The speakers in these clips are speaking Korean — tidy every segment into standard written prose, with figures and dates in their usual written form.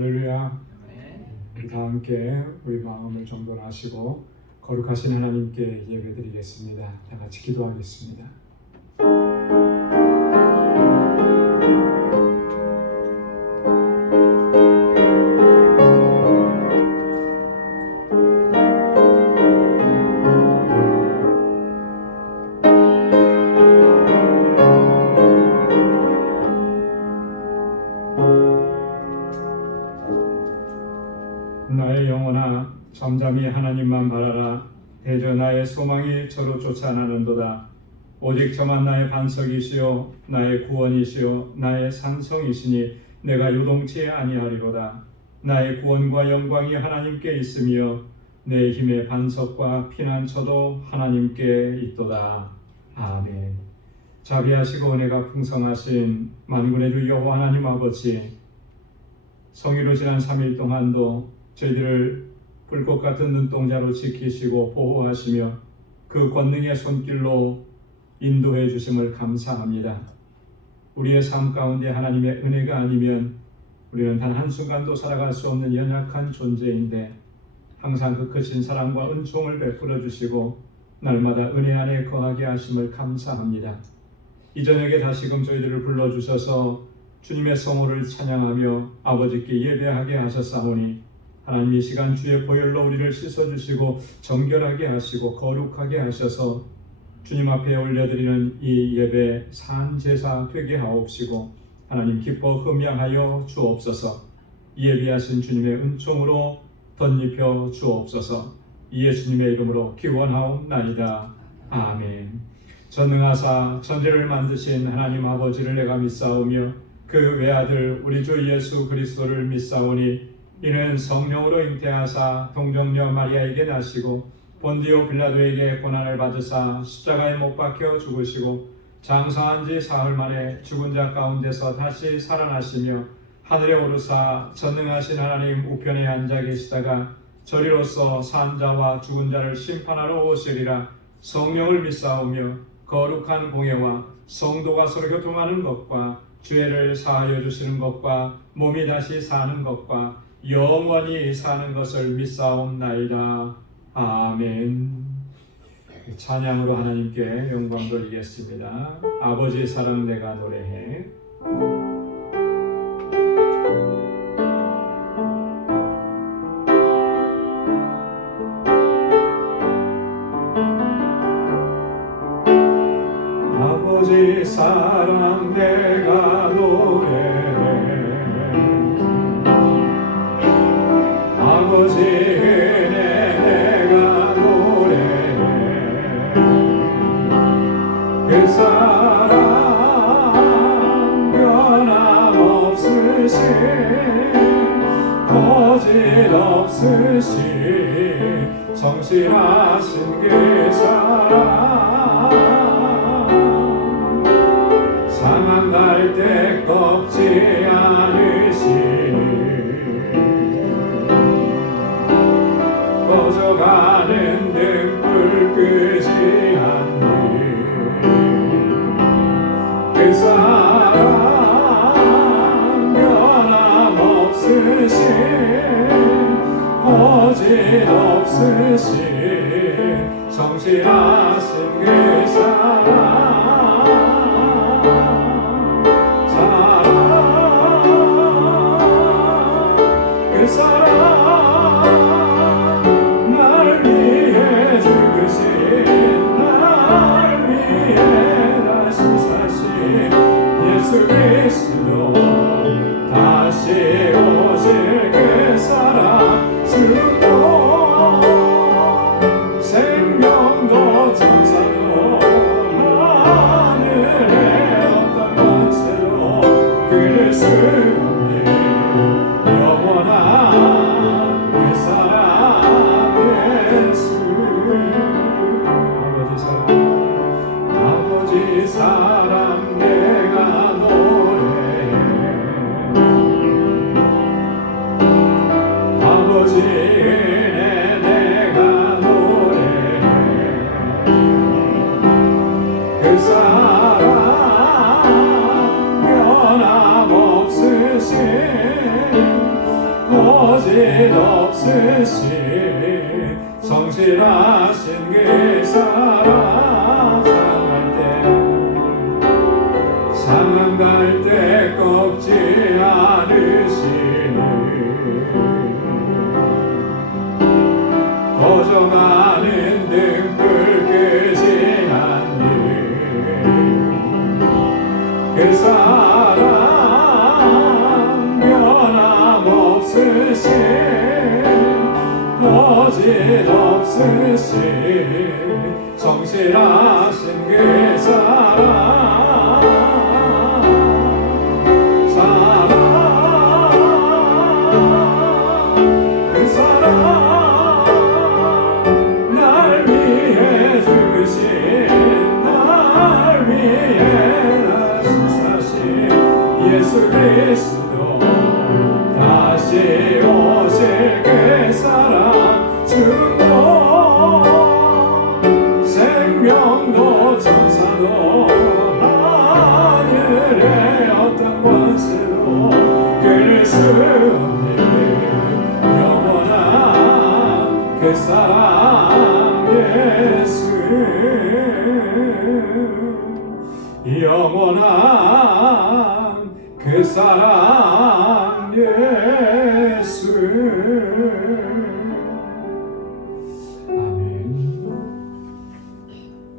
할렐루야. 우리 다 함께 우리 마음을 정돈하시고 거룩하신 하나님께 예배드리겠습니다. 다 같이 기도하겠습니다. 나의 영혼아 잠잠히 하나님만 바라라. 대저 나의 소망이 저로 쫓아나는도다. 오직 저만 나의 반석이시요 나의 구원이시요 나의 산성이시니 내가 요동치 아니하리로다. 나의 구원과 영광이 하나님께 있으며 내 힘의 반석과 피난처도 하나님께 있도다. 아멘. 자비하시고 은혜가 풍성하신 만군의 주 여호와 하나님 아버지, 성의로 지난 3일 동안도 저희들을 불꽃 같은 눈동자로 지키시고 보호하시며 그 권능의 손길로 인도해 주심을 감사합니다. 우리의 삶 가운데 하나님의 은혜가 아니면 우리는 단 한순간도 살아갈 수 없는 연약한 존재인데 항상 그 크신 사랑과 은총을 베풀어 주시고 날마다 은혜 안에 거하게 하심을 감사합니다. 이 저녁에 다시금 저희들을 불러주셔서 주님의 성호를 찬양하며 아버지께 예배하게 하셨사오니 하나님 이 시간 주의 보혈로 우리를 씻어주시고 정결하게 하시고 거룩하게 하셔서 주님 앞에 올려드리는 이 예배 산제사 되게 하옵시고 하나님 기뻐 흠양하여 주옵소서. 예비하신 주님의 은총으로 덧입혀 주옵소서. 예수님의 이름으로 기원하옵나이다. 아멘. 전능하사 천지를 만드신 하나님 아버지를 내가 믿사오며 그 외아들 우리 주 예수 그리스도를 믿사오니 이는 성령으로 잉태하사 동정녀 마리아에게 나시고 본디오 빌라도에게 고난을 받으사 십자가에 못 박혀 죽으시고 장사한 지 사흘 만에 죽은 자 가운데서 다시 살아나시며 하늘에 오르사 전능하신 하나님 우편에 앉아 계시다가 저리로서 산 자와 죽은 자를 심판하러 오시리라. 성령을 믿사오며 거룩한 공예와 성도가 서로 교통하는 것과 죄를 사하여 주시는 것과 몸이 다시 사는 것과 영원히 사는 것을 믿사옵나이다. 아멘. 찬양으로 하나님께 영광 돌리겠습니다. 아버지의 사랑 내가 노래해. 아버지 사랑 내가 노래해. 아버지 은혜 내가 노래해. 그 사랑 변함없으신 거짓없으신 성실하신 그 사랑 상한 갈 때 꺾지 않으시니 꺼져가는 등불 끄지 않는 그 사랑 변함없으신 거짓없으신 성실하신 그 그 사랑 날 위해 죽으신 날 위해 다시 사신 예수 그리스도 다시 오실 그 사랑 승도 생명도 천사도 하늘의 어떤 권세도 그를 수 사랑 내가 노래해. 아버지 은혜 내가 노래해. 그 사랑 변함없으신 거짓 없으신 성실하신 그 사랑 상한 갈 때 꺾지 않으시니 거저가는 등불 끄지 않는 그 사랑 변함없으신 거짓 없으신 성실하신 그 사랑 그 사랑 날 위해 주신 날 위해 사신 예수 그리스도 다시 오실 그 사랑 죽음도 생명도 천사도 하늘의 어떤 권세도 끊을 수 없는 영원한 그 사랑 예수 영원한 그 사랑 예수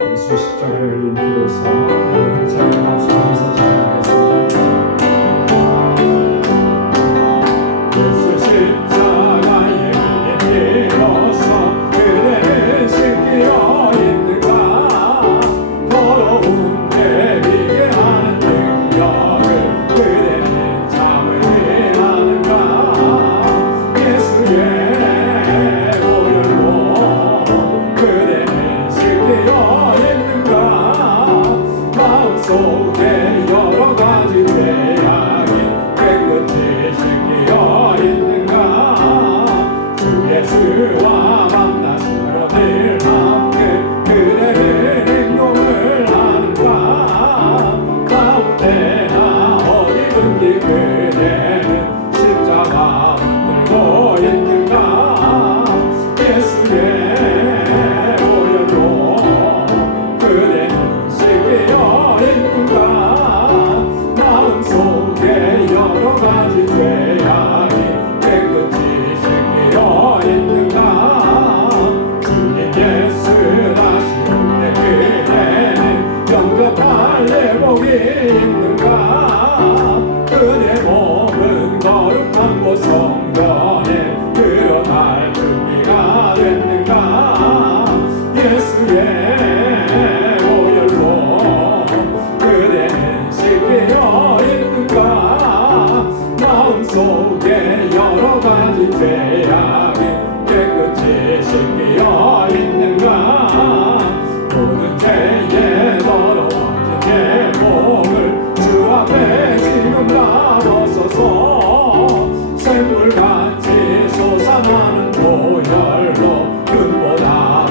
예수 십자가에 흘린 피로써 은장의 박수하면서 찬양하겠습니다. 예수 십자가에 흘린 피로써 그대는 씻기어 있는가 더러운 내 비게 하는 능력을 그대는 참으리하는가 예수의 보혈로 그대는 씻기어 마음속에 여러 가지 죄악이 깨끗이 씻기어 있는가 주 예수와 만나시러 늘 함께 그대는 행동을 하는가 가운데나 어디든지 그대는 십자가 들고 있는가 예수의 보혈로 그대는 씻기어 있는가 마음속에 여러 가지 죄악이 깨끗이 씻기어 있는가 주님 예수 다시 올 때 그대는 영접할 예복이 있는가 그대 몸은 거룩한 곳 성전에 들어갈 준비가 됐는가 예수의 마음속에 여러 가지 죄악이 깨끗이 씻기어 있는가 모든 죄에 더러워진 내 몸을 주 앞에 지금 다 벗어서 샘물같이 솟아나는 보혈로 눈보다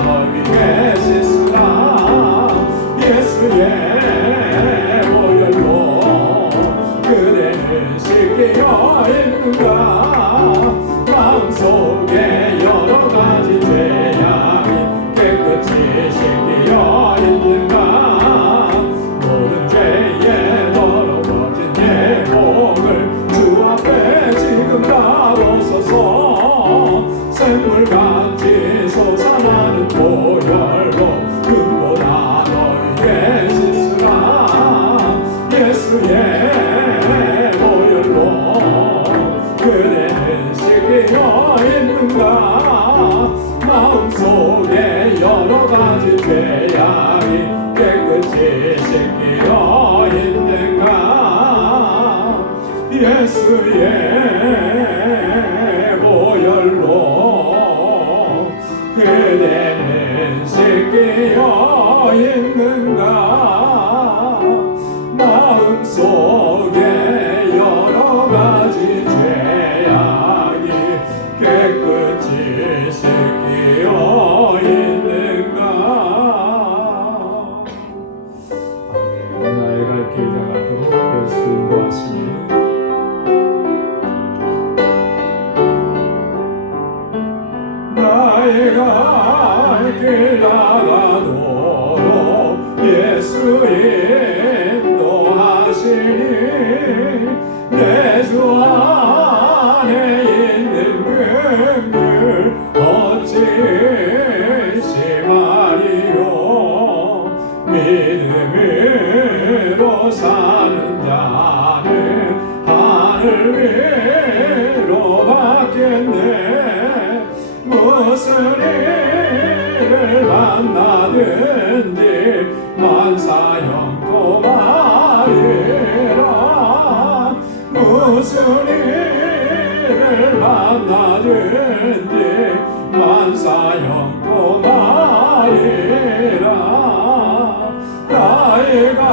넓게 씻으라 예수의 그대는 씻기어 있는가 마음속에 여러 가지 죄악이 깨끗이 씻기어 있는가 모든 죄에 더러워진 내 몸을 주 앞에 지금 다 벗어서 샘물같이 솟아나는 보혈로 눈보다 넓게 씻으라 예수의 그대는 씻기어 있는가 마음속에 여러 가지 죄악이 깨끗이 씻기어 있는가 예수의 보혈로 그대는 씻기어 있는가 마음속에 여러 가지 죄악이 깨끗이 씻기어 있는가 아멘 나의 갈 길 다가도록 예수 인도하시니 길 나가도록 예수 인도하시니 내 주 안에 있는 긍휼 어찌 심하리요 믿음으로 사는 자는 하늘 위로 받겠네 무슨 일을 만나든지 만사형통 말이라 무슨 일을 만나든지 만사형통 말이라 나의 갈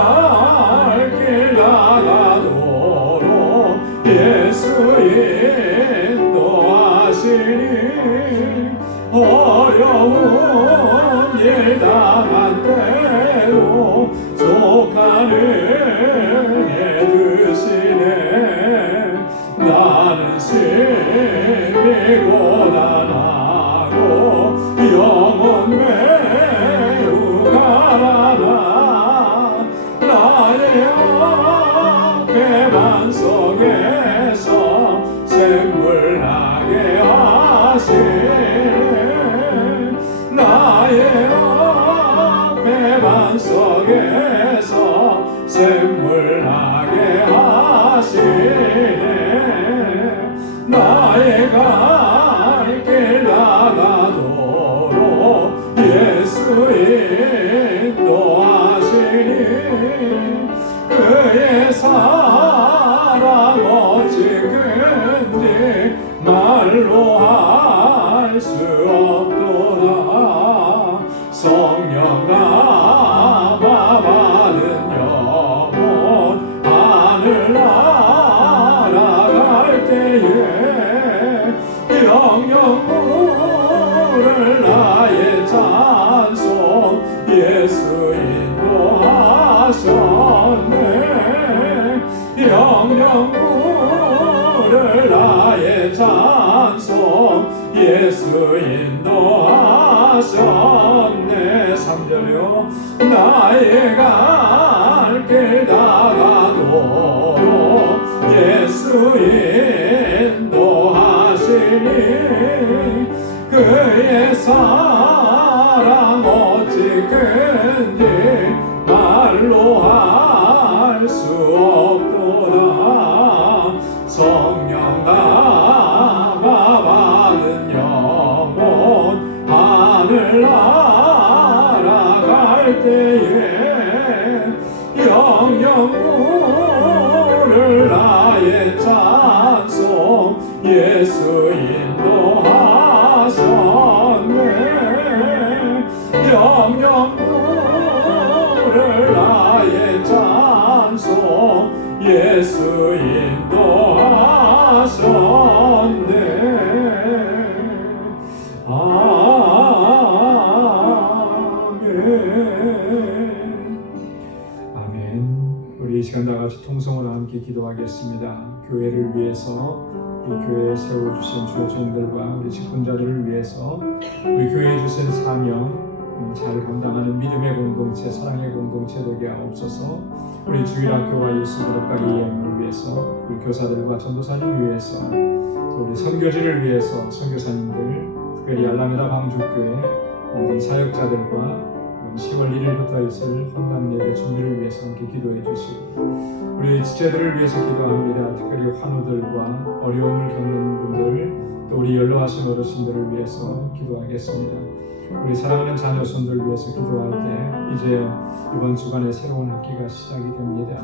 길 나가도록 예수 인도하시니 어려운 일 당한 때로 족하는 애 드시네 나는 심히 고단하고 영혼 매우 가라나 나의 앞에 반석에서 샘물 나게 하시네 나의 앞에 반석에서 샘물 나게 하시네 나의 갈 길 나가도록 예수 인도하시니 그의 사랑 어찌 큰지 말로 할 수 없도다 성령 감화 받은 영혼 하늘 날아갈 때에 영영물을 나의 찬송 예수 인도하셨네 영영물을 나의 찬송 예수 인도하셨네 3절요 나의 갈 길 나가도록 예수 인도하시니 그의 사랑 어찌 큰지 말로 할 수 없도다 성령 감화 받은 영혼 하늘 날아갈 때에 영영물을 나의 찬송 예수 인도하셨네 영영물을 나의 찬송 예수 인도하셨네 아멘. 우리 이 시간 다 같이 통성으로 함께 기도하겠습니다. 교회를 위해서 우리 교회에 세워주신 주의 종들과 우리 직분자들을 위해서 우리 교회에 주신 사명 잘 감당하는 믿음의 공동체, 사랑의 공동체 되게 하옵소서. 우리 주일학교와 유스그룹과 EM을 위해서 우리 교사들과 전도사님 위해서 우리 선교지를 위해서 선교사님들 특별히 알라메다 광주교회 모든 사역자들과 10월 1일부터 있을 헌당 예배 준비를 위해서 함께 기도해 주시고 우리 지체들을 위해서 기도합니다. 특별히 환우들과 어려움을 겪는 분들 또 우리 연로하신 어르신들을 위해서 기도하겠습니다. 우리 사랑하는 자녀손들 위해서 기도할 때 이제 이번 주간에 새로운 학기가 시작이 됩니다.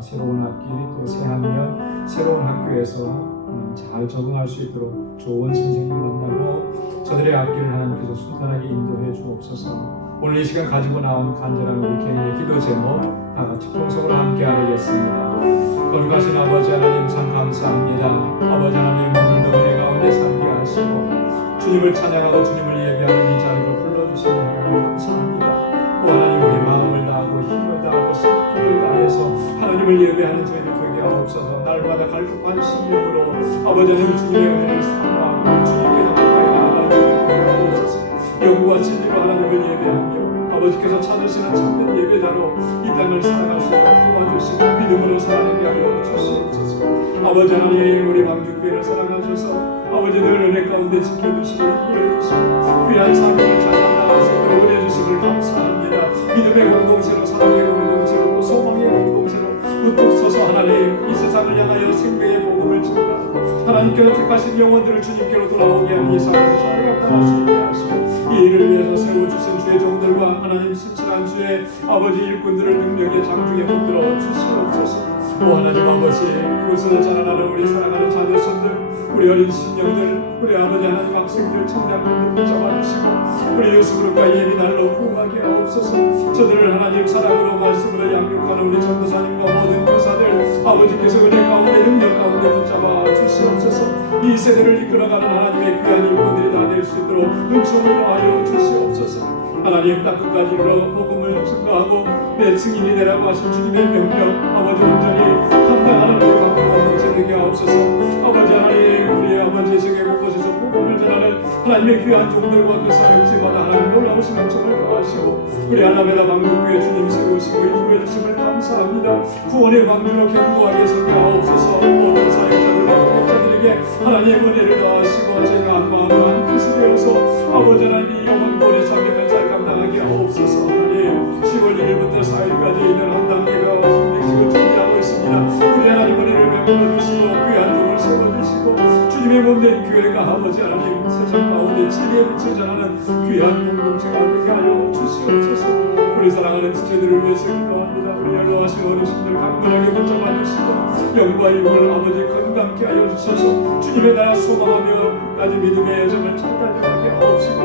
새로운 학기 또 새학년 새로운 학교에서 잘 적응할 수 있도록 좋은 선생님 만나고 저들의 앞길을 하나님께서 순탄하게 인도해 주옵소서. 오늘 이 시간 가지고 나온 간절한 우리 개인의 기도 제목 다 같이 통성으로 함께 하겠습니다. 거룩하신 아버지 하나님 참 감사합니다. 아버지 하나님 오늘도 은혜 가운데 살게 하시고 주님을 찬양하고 주님을 예배하는 이 자리로 불러주시니 하나님 감사합니다. 하나님 우리 마음을 다하고 힘을 다하고 성품을 다해서 하나님을 예배하는 저희들 되게 하옵소서. 날마다 갈급한 심령으로 아버지 하나님 주님의 은혜를 사모하고 주님께서 가까이 나아가는 저희들 되게 하옵소서. 영과 진리로 하나님을 예배하며 아버지께서 찾으시는 참된 예배자로 이 땅을 살아갈 수 있도록 도와주시고 믿음으로 살아내게 하여 주시옵소서. 아버지 하나님, 우리 방주교회를 사랑하셔서 아버지 늘 은혜 가운데 지켜주시고 이끌어주시고 귀한 사명을 잘 감당할 수 있도록 은혜 주심을 감사합니다. 믿음의 공동체로, 사랑의 공동체로, 또 소망의 공동체로 우뚝 서서 하나님 이 세상을 향하여 생명의 복음을 증거하고 하나님께서 택하신 영혼들을 주님께로 돌아오게 하는 이 사랑을 잘 감당할 수 있게 하시고 이 일을 위해서 세워주신 주의 종들과 하나님 신실한 주의 아버지 일꾼들을 능력의 장중에 붙들어 주시옵소서. 오 하나님 아버지, 그곳에서 자라나는 우리 사랑하는 자녀손들, 우리 어린 신령들, 우리 아버지 하나님 학생들, 청년들 붙잡아주시고 우리 예수그룹과 예비날로 구하게 하옵소서. 저들을 하나님 사랑으로 말씀으로 양육하는 우리 전도사님과 모든 교사들 아버지께서 은혜 가운데 능력 가운데 붙잡아 주시옵소서. 이 세대를 이끌어가는 하나님의 귀한 일꾼들이 다 될 수 있도록 은총을 더하여 주시옵소서. 하나님 땅 끝까지 이르러 복음을 증거하고 내 증인이 되라고 하신 주님의 명령 아버지 온전히 감당하는 우리 방법을 되게 하옵소서. 아버지 하나님, 우리 아버지 세계 곳곳에서 복음을 전하는 하나님의 귀한 종들과 그 사역지마다 하나님 놀라우신 은총을 더하시고 우리 하나베라 방주교회 주님 세우시고 인도해 주심을 감사합니다. 구원의 방주로 견고하게 서게 하옵소서. 모든 사역자들과 동역자들에게 하나님의 은혜를 더하시고 제가 한 마음 한 뜻이 되어서 아버지 하나님이 영원 구원의 삶을 잘 감당하게 하옵소서. 하나님 10월 1일부터 4일까지 있는 한 단계가 힘내시고 준비하고 있습니다. 우리 하나님 은혜를 베풀어 주시고 귀한 종을 세워주시고 주님의 몸된 교회가 아버지 하나님 세상 가운데 진리의 빛을 전하는 귀한 공동체가 되게 하여 주시옵소서. 우리 사랑하는 지체들을 위해서 기도합니다. 우리 연로하신 어르신들 강건하게 붙잡아 주시고 영과 힘을 아버지 건강케 하여 주셔서 주님의 나라 소망하며 끝까지 믿음의 여정을 찾아가게 하옵시고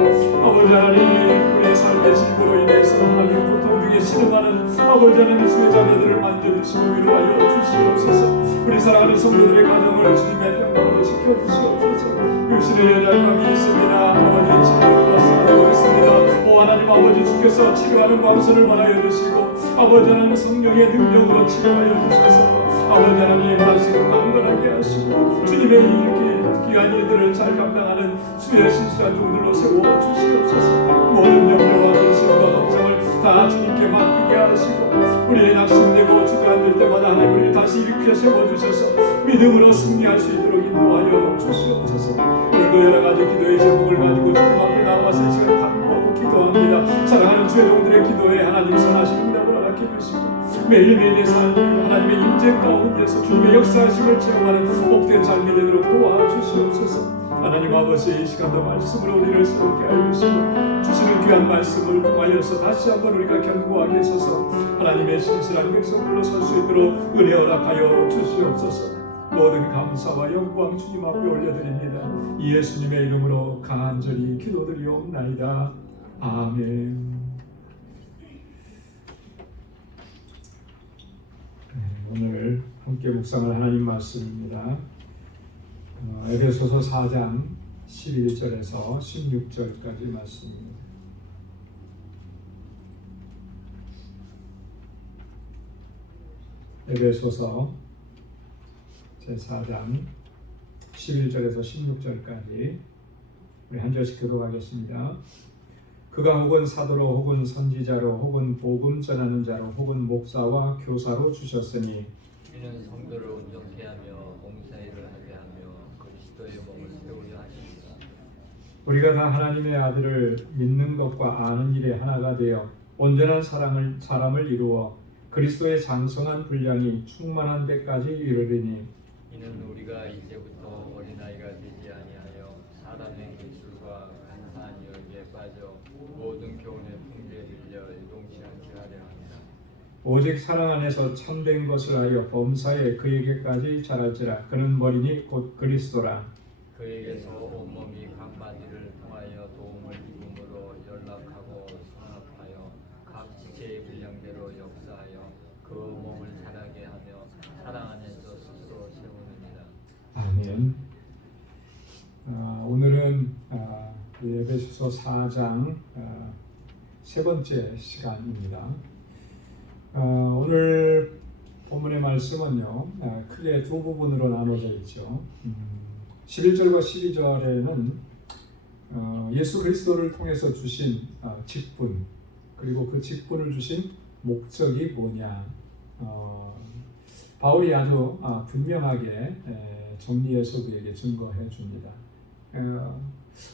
아버지 하나님, 우리의 삶의 질고로 인해서 하나님 고통 중에 신음하는 아버지 하나님 주의 자녀들을 만져주시고 위로하여 주시옵소서. 우리 사랑하는 성도들의 가정을 주님의 평강으로 지켜주시옵소서. 육신의 연약함이 있습니다. 아버지 치료가 쓰고 있습니다. 오 하나님 아버지, 주께서 치료하는 광선을 받아여 주시고 아버지 하나님 성령의 능력으로 치료하여 주셔서 아버지 하나님 말씀을 강건하게 하시고 주님의 이렇게 귀한 일들을 잘 감당하는 주의 신실한 종들로 세워 주시옵소서. 모든 염려와 근심과 걱정을 다 주님께 맡기게 하시고 우리의 낙심되고 주저앉을 때마다 하나님 우리를 다시 일으켜 세워주셔서 믿음으로 승리할 수 있도록 인도하여 주시옵소서. 오늘도 여러 가지 기도의 제목을 가지고 주님 앞에 나와서 이 시간 간구하고 기도합니다. 사랑하는 주의 종들의 기도에 하나님 선하신 응답을 허락해 주시고 매일매일의 삶 하나님의 임재 가운데서 주님의 역사하심을 체험하는 복된 삶이 되도록 도와주시옵소서. 하나님 아버지, 이 시간도 말씀으로 우리를 새롭게 알려주시고 주시는 귀한 말씀을 통하여서 다시 한번 우리가 견고하게 서서 하나님의 신실한 백성들로 설 수 있도록 은혜 허락하여 주시옵소서. 모든 감사와 영광 주님 앞에 올려드립니다. 예수님의 이름으로 간절히 기도드리옵나이다. 아멘. 오늘 함께 묵상할 하나님 말씀입니다. 에베소서 4장 11절에서 16절까지 말씀입니다. 에베소서 제4장 11절에서 16절까지 우리 한 절씩 교독하겠습니다. 그가 혹은 사도로 혹은 선지자로 혹은 복음 전하는 자로 혹은 목사와 교사로 주셨으니 이는 성도를 온전케 하며 봉사일을 하게 하며 그리스도의 몸을 세우려 하십니다. 우리가 다 하나님의 아들을 믿는 것과 아는 일에 하나가 되어 온전한 사람을 이루어 그리스도의 장성한 분량이 충만한 데까지 이르리니 이는 우리가 이제부터 어린아이가 되지 아니하여 사람의 기술과 간사한 여기에 빠져 모든 교훈의 풍조에 들려 요동치 않게 하려 합니다. 오직 사랑 안에서 참된 것을 하여 범사에 그에게까지 자랄지라. 그는 머리니 곧 그리스도라. 그에게서 온몸이 각 마디를 통하여 도움을 입음으로 연락하고 성합하여 각 지체의 분량대로 역사하여 그 몸을 자라게 하며 사랑 안에서 스스로 세우느니라. 아멘. 오늘은 에베소서 4장 세 번째 시간입니다. 오늘 본문의 말씀은요, 크게 두 부분으로 나눠져 있죠. 11절과 12절에는 예수 그리스도를 통해서 주신 직분, 그리고 그 직분을 주신 목적이 뭐냐. 바울이 아주 분명하게 정리해서 그에게 증거해 줍니다.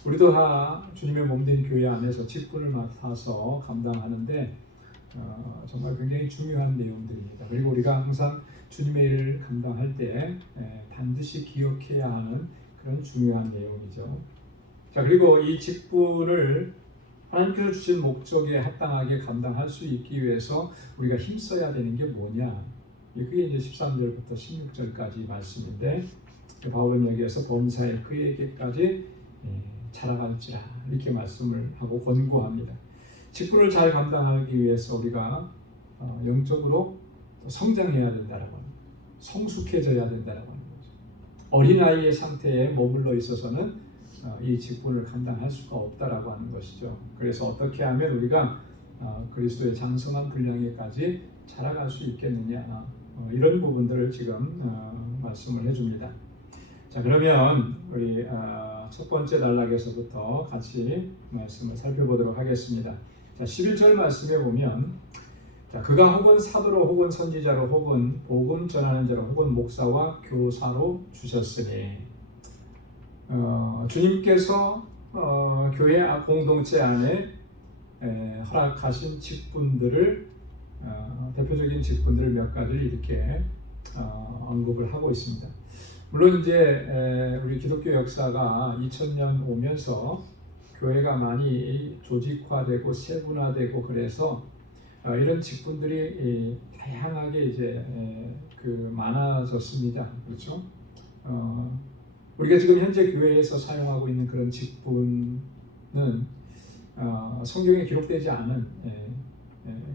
우리도 다 주님의 몸된 교회 안에서 직분을 맡아서 감당하는데 정말 굉장히 중요한 내용들입니다. 그리고 우리가 항상 주님의 일을 감당할 때 반드시 기억해야 하는 그런 중요한 내용이죠. 자, 그리고 이 직분을 하나님께서 주신 목적에 합당하게 감당할 수 있기 위해서 우리가 힘써야 되는 게 뭐냐? 그게 이제 13절부터 16절까지 말씀인데, 바울은 여기에서 범사에 그에게까지 자라갈지라 이렇게 말씀을 하고 권고합니다. 직분을 잘 감당하기 위해서 우리가 영적으로 성장해야 된다라고 합니다. 성숙해져야 된다라고 하는 거죠. 어린아이의 상태에 머물러 있어서는 이 직분을 감당할 수가 없다라고 하는 것이죠. 그래서 어떻게 하면 우리가 그리스도의 장성한 분량에까지 자라갈 수 있겠느냐, 이런 부분들을 지금 말씀을 해줍니다. 자, 그러면 우리 첫 번째 단락에서부터 같이 말씀을 살펴보도록 하겠습니다. 자, 11절 말씀에 보면, 자, 그가 혹은 사도로 혹은 선지자로 혹은 복음 전하는 자로 혹은 목사와 교사로 주셨으니, 주님께서 교회 공동체 안에 허락하신 직분들을, 대표적인 직분들을 몇 가지를 이렇게 언급을 하고 있습니다. 물론 이제 우리 기독교 역사가 2000년 오면서 교회가 많이 조직화되고 세분화되고 그래서 이런 직분들이 다양하게 이제 많아졌습니다. 그렇죠? 우리가 지금 현재 교회에서 사용하고 있는 그런 직분은 성경에 기록되지 않은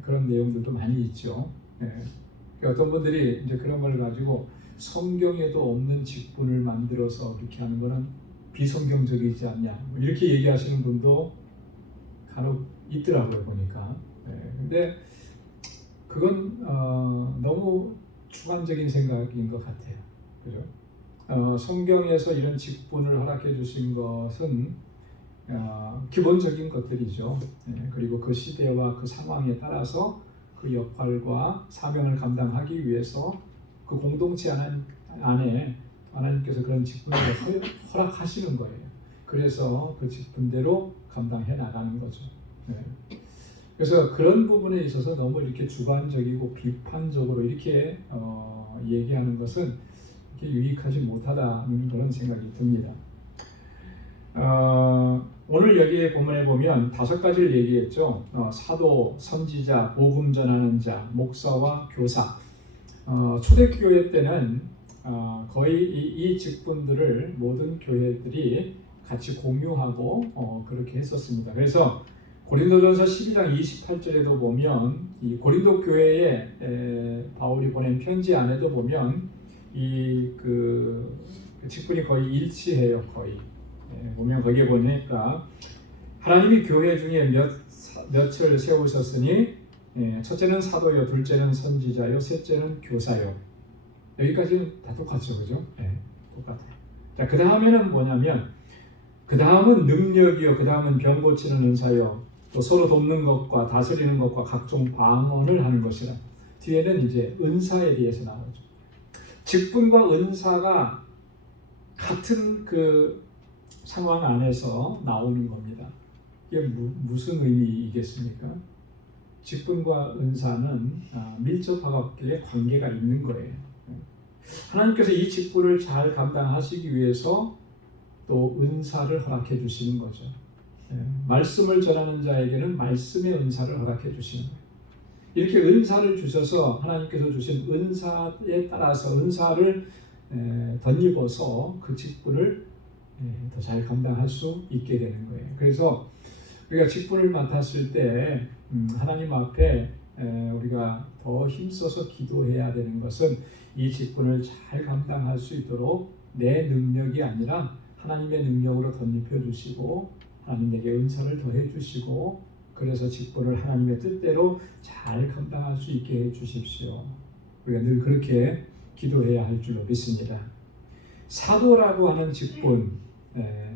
그런 내용들도 많이 있죠. 어떤 분들이 이제 그런 걸 가지고 성경에도 없는 직분을 만들어서 이렇게 하는 것은 비성경적이지 않냐, 이렇게 얘기하시는 분도 간혹 있더라고요, 보니까. 근데 그건 너무 주관적인 생각인 것 같아요. 그죠? 성경에서 이런 직분을 허락해 주신 것은 기본적인 것들이죠. 그리고 그 시대와 그 상황에 따라서 그 역할과 사명을 감당하기 위해서 그 공동체 안에 하나님께서 그런 직분을 허락하시는 거예요. 그래서 그 직분대로 감당해 나가는 거죠. 그래서 그런 부분에 있어서 너무 이렇게 주관적이고 비판적으로 이렇게 얘기하는 것은 이렇게 유익하지 못하다는 그런 생각이 듭니다. 오늘 여기에 본문에 보면 5가지를 얘기했죠. 사도, 선지자, 복음 전하는 자, 목사와 교사. 초대교회 때는 거의 이 직분들을 모든 교회들이 같이 공유하고 그렇게 했었습니다. 그래서 고린도전서 12장 28절에도 보면 이 고린도 교회에 바울이 보낸 편지 안에도 보면 그 직분이 거의 일치해요. 거의 보면 거기에 보니까 하나님이 교회 중에 몇을 세우셨으니 첫째는 사도요, 둘째는 선지자요, 셋째는 교사요. 여기까지는 다 똑같죠, 그죠? 똑같아요. 자, 그 다음에는 뭐냐면, 그 다음은 능력이요, 그 다음은 병 고치는 은사요, 또 서로 돕는 것과 다스리는 것과 각종 방언을 하는 것이라. 뒤에는 이제 은사에 대해서 나오죠. 직분과 은사가 같은 그 상황 안에서 나오는 겁니다. 이게 무슨 의미이겠습니까? 직분과 은사는 밀접하게 관계가 있는 거예요. 하나님께서 이 직분을 잘 감당하시기 위해서 또 은사를 허락해 주시는 거죠. 말씀을 전하는 자에게는 말씀의 은사를 허락해 주시는 거예요. 이렇게 은사를 주셔서 하나님께서 주신 은사에 따라서 은사를 덧입어서 그 직분을 더 잘 감당할 수 있게 되는 거예요. 그래서 우리가 직분을 맡았을 때 하나님 앞에 우리가 더 힘써서 기도해야 되는 것은 이 직분을 잘 감당할 수 있도록 내 능력이 아니라 하나님의 능력으로 덧입혀 주시고 하나님에게 은사를 더해 주시고 그래서 직분을 하나님의 뜻대로 잘 감당할 수 있게 해 주십시오. 우리가 늘 그렇게 기도해야 할 줄로 믿습니다. 사도라고 하는 직분,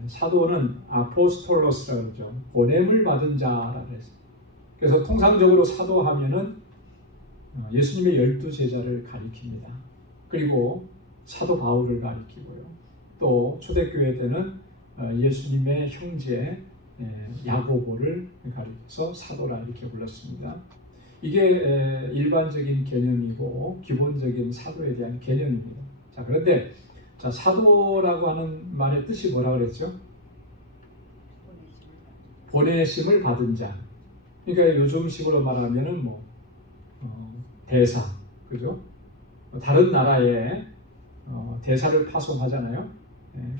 사도는 아포스톨로스라고 그러죠. 보냄을 받은 자라고 했어요. 그래서 통상적으로 사도하면은 예수님의 12제자를 가리킵니다. 그리고 사도 바울을 가리키고요. 또 초대교회 때는 예수님의 형제 야고보를 가리켜서 사도라 이렇게 불렀습니다. 이게 일반적인 개념이고 기본적인 사도에 대한 개념입니다. 자, 그런데 자, 사도라고 하는 말의 뜻이 뭐라고 그랬죠? 보내심을 받은 자. 그러니까 요즘식으로 말하면은 대사, 그죠? 다른 나라에 대사를 파송하잖아요.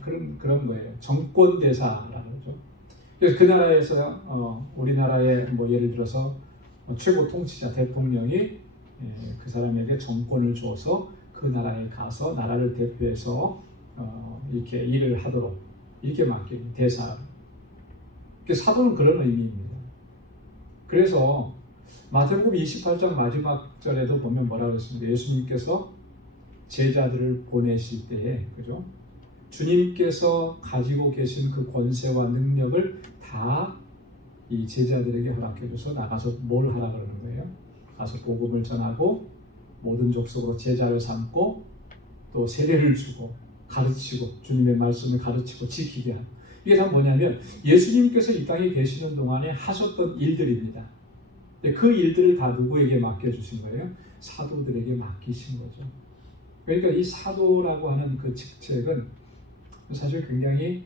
그런 거예요. 정권 대사라고 그러죠. 그래서 그 나라에서 우리나라의 예를 들어서 최고 통치자 대통령이 그 사람에게 정권을 줘서 그 나라에 가서 나라를 대표해서 이렇게 일을 하도록 이렇게 맡기는 대사. 사도는 그런 의미입니다. 그래서 마태복음 28장 마지막 절에도 보면 뭐라고 했습니까? 예수님께서 제자들을 보내실 때에, 그죠? 주님께서 가지고 계신 그 권세와 능력을 다 이 제자들에게 허락해줘서 나가서 뭘 하라 그러는 거예요? 가서 복음을 전하고 모든 족속으로 제자를 삼고 또 세례를 주고 가르치고 주님의 말씀을 가르치고 지키게 하는. 이게 다 뭐냐면 예수님께서 이 땅에 계시는 동안에 하셨던 일들입니다. 그 일들을 다 누구에게 맡겨주신 거예요? 사도들에게 맡기신 거죠. 그러니까 이 사도라고 하는 그 직책은 사실 굉장히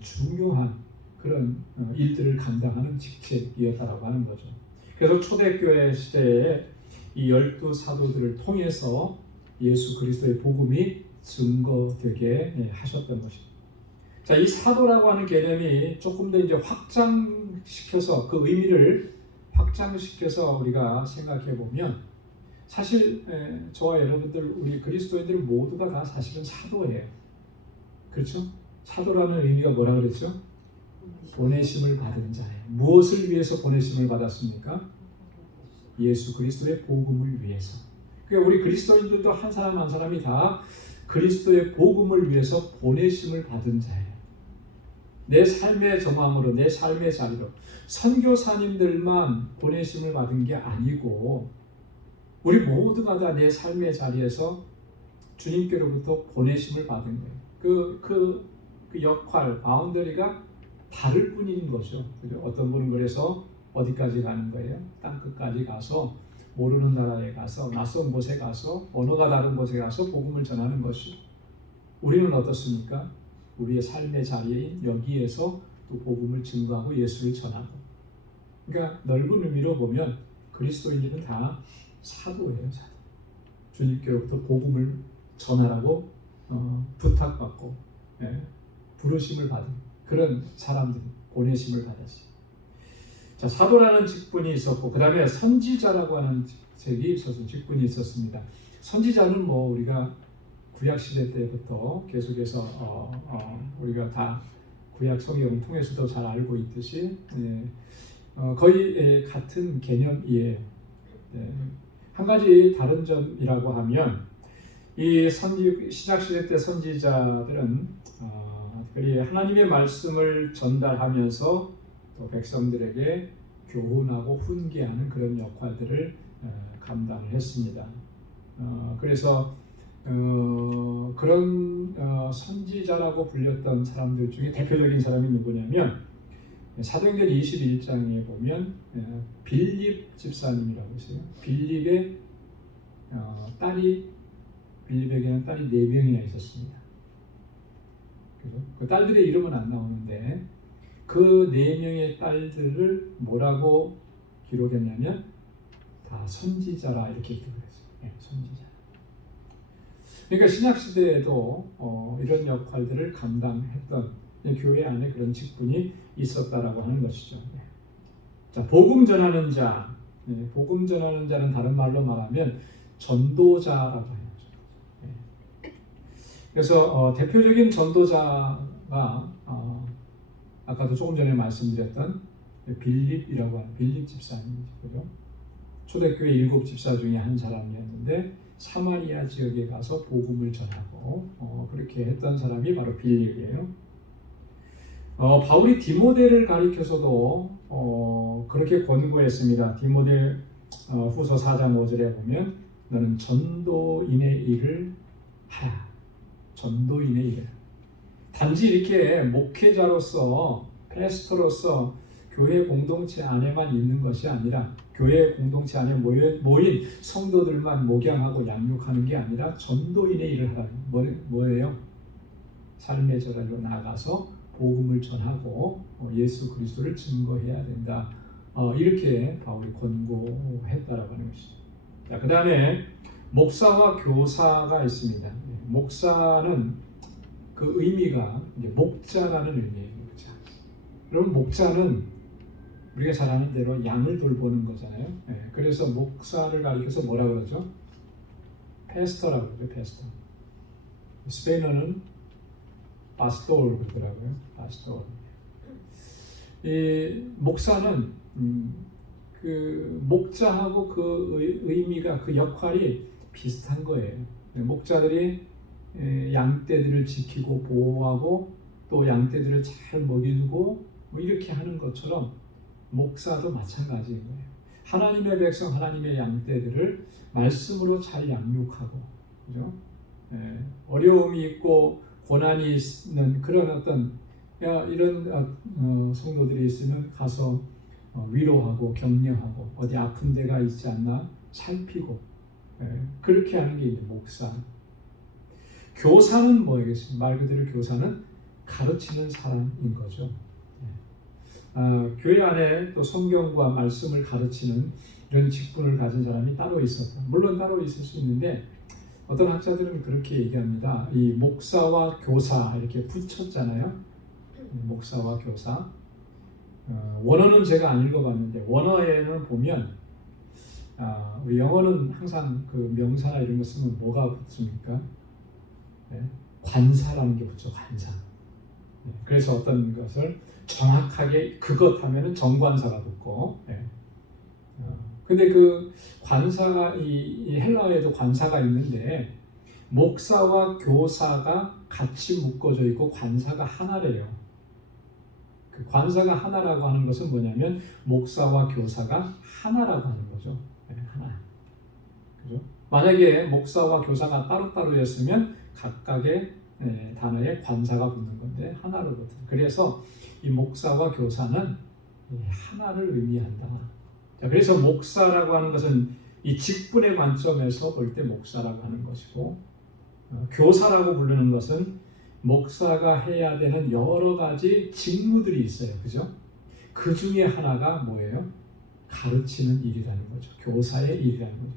중요한 그런 일들을 감당하는 직책이었다라고 하는 거죠. 그래서 초대교회 시대에 이 12사도들을 통해서 예수 그리스도의 복음이 증거되게 하셨던 것입니다. 자, 이 사도라고 하는 개념이 조금 더 이제 확장시켜서 그 의미를 확장시켜서 우리가 생각해 보면 사실 저와 여러분들 우리 그리스도인들 모두가 다 사실은 사도예요. 그렇죠? 사도라는 의미가 뭐라 그랬죠? 보내심을 받은 자예요. 무엇을 위해서 보내심을 받았습니까? 예수 그리스도의 복음을 위해서. 그러니까 우리 그리스도인들도 한 사람 한 사람이 다 그리스도의 복음을 위해서 보내심을 받은 자예요. 내 삶의 정황으로, 내 삶의 자리로. 선교사님들만 보내심을 받은 게 아니고 우리 모두가 다 내 삶의 자리에서 주님께로부터 보내심을 받은 거예요. 그 역할, 바운더리가 다를 뿐인 거죠. 그죠? 어떤 분은 그래서 어디까지 가는 거예요? 땅끝까지 가서 모르는 나라에 가서 낯선 곳에 가서 언어가 다른 곳에 가서 복음을 전하는 것이. 우리는 어떻습니까? 우리의 삶의 자리인 여기에서 또 복음을 증거하고 예수를 전하고. 그러니까 넓은 의미로 보면 그리스도인들은 다 사도예요. 사도. 주님께로부터 복음을 전하라고 부탁받고 부르심을 받은 그런 사람들, 보내심을 받았어요. 자, 사도라는 직분이 있었고 그 다음에 선지자라고 하는 직분이 있었습니다. 선지자는 우리가 구약 시대 때부터 계속해서 우리가 다 구약 성경을 통해서도 잘 알고 있듯이 거의 같은 개념이에요. 한 가지 다른 점이라고 하면 이 신약 시대 때 선지자들은 특별히 하나님의 말씀을 전달하면서 또 백성들에게 교훈하고 훈계하는 그런 역할들을 감당을 했습니다. 그래서 그런 선지자라고 불렸던 사람들 중에 대표적인 사람이 누구냐면 사도행전 21장에 보면 빌립 집사님이라고 있어요. 빌립의 빌립에게는 딸이 4명이나 있었습니다. 그 딸들의 이름은 안 나오는데 그 4명의 딸들을 뭐라고 기록했냐면 다 선지자라 이렇게 기록했어요. 선지자. 그러니까 신약 시대에도 이런 역할들을 감당했던 교회 안에 그런 직분이 있었다라고 하는 것이죠. 자, 복음 전하는 자. 복음 전하는 자는 다른 말로 말하면 전도자라고 해요. 그래서 대표적인 전도자가 아까도 조금 전에 말씀드렸던 빌립이라고 하는 빌립 집사님이죠. 초대교회 7 집사 중에 한 사람이었는데 사마리아 지역에 가서 복음을 전하고 그렇게 했던 사람이 바로 빌립이에요. 바울이 디모데를 가리켜서도 그렇게 권고했습니다. 디모데 후서 4장 5절에 보면 너는 전도인의 일을 하라. 전도인의 일을. 단지 이렇게 목회자로서 패스터로서 교회 공동체 안에만 있는 것이 아니라 교회 공동체 안에 모인 성도들만 목양하고 양육하는 게 아니라 전도인의 일을 하라. 뭐예요? 삶의 저랄로 나가서 복음을 전하고 예수 그리스도를 증거해야 된다. 이렇게 바울이 권고했다라고 하는 것이죠. 자, 그 다음에 목사와 교사가 있습니다. 목사는 그 의미가 이제 목자라는 의미예요. 목자. 그럼 목자는 우리가 잘 아는 대로 양을 돌보는 거잖아요. 그래서 목사를 가리켜서 뭐라 그러죠? 페스터라고 그러죠. 페스터. 스페인어는 파스토르 그러더라고요. 파스토르. 이 목사는 그 목자하고 그 의미가 그 역할이 비슷한 거예요. 목자들이 양떼들을 지키고 보호하고 또 양떼들을 잘 먹이고 뭐 이렇게 하는 것처럼 목사도 마찬가지인 거예요. 하나님의 백성, 하나님의 양떼들을 말씀으로 잘 양육하고, 그죠? 어려움이 있고 고난이 있는 그런 어떤 이런 성도들이 있으면 가서 위로하고 격려하고 어디 아픈 데가 있지 않나 살피고 그렇게 하는 게 이제 목사. 교사는 뭐겠습니까? 말 그대로 교사는 가르치는 사람인 거죠. 교회 안에 또 성경과 말씀을 가르치는 이런 직분을 가진 사람이 따로 있었다. 물론 따로 있을 수 있는데 어떤 학자들은 그렇게 얘기합니다. 이 목사와 교사 이렇게 붙였잖아요. 목사와 교사. 원어는 제가 안 읽어봤는데 원어에는 보면 우리 영어는 항상 그 명사나 이런 거 쓰면 뭐가 붙습니까? 관사라는 게 붙죠. 관사. 그래서 어떤 것을 정확하게 그것 하면은 정관사가 붙고. 근데 그 관사가 이 헬라어에도 관사가 있는데 목사와 교사가 같이 묶어져 있고 관사가 하나래요. 그 관사가 하나라고 하는 것은 뭐냐면 목사와 교사가 하나라고 하는 거죠. 하나. 그죠? 만약에 목사와 교사가 따로따로였으면 각각의 단어에 관사가 붙는 건데 하나로거든. 그래서 이 목사와 교사는 하나를 의미한다. 자, 그래서 목사라고 하는 것은 이 직분의 관점에서 볼 때 목사라고 하는 것이고 교사라고 부르는 것은 목사가 해야 되는 여러 가지 직무들이 있어요. 그죠? 그 중에 하나가 뭐예요? 가르치는 일이라는 거죠. 교사의 일이라는 거죠.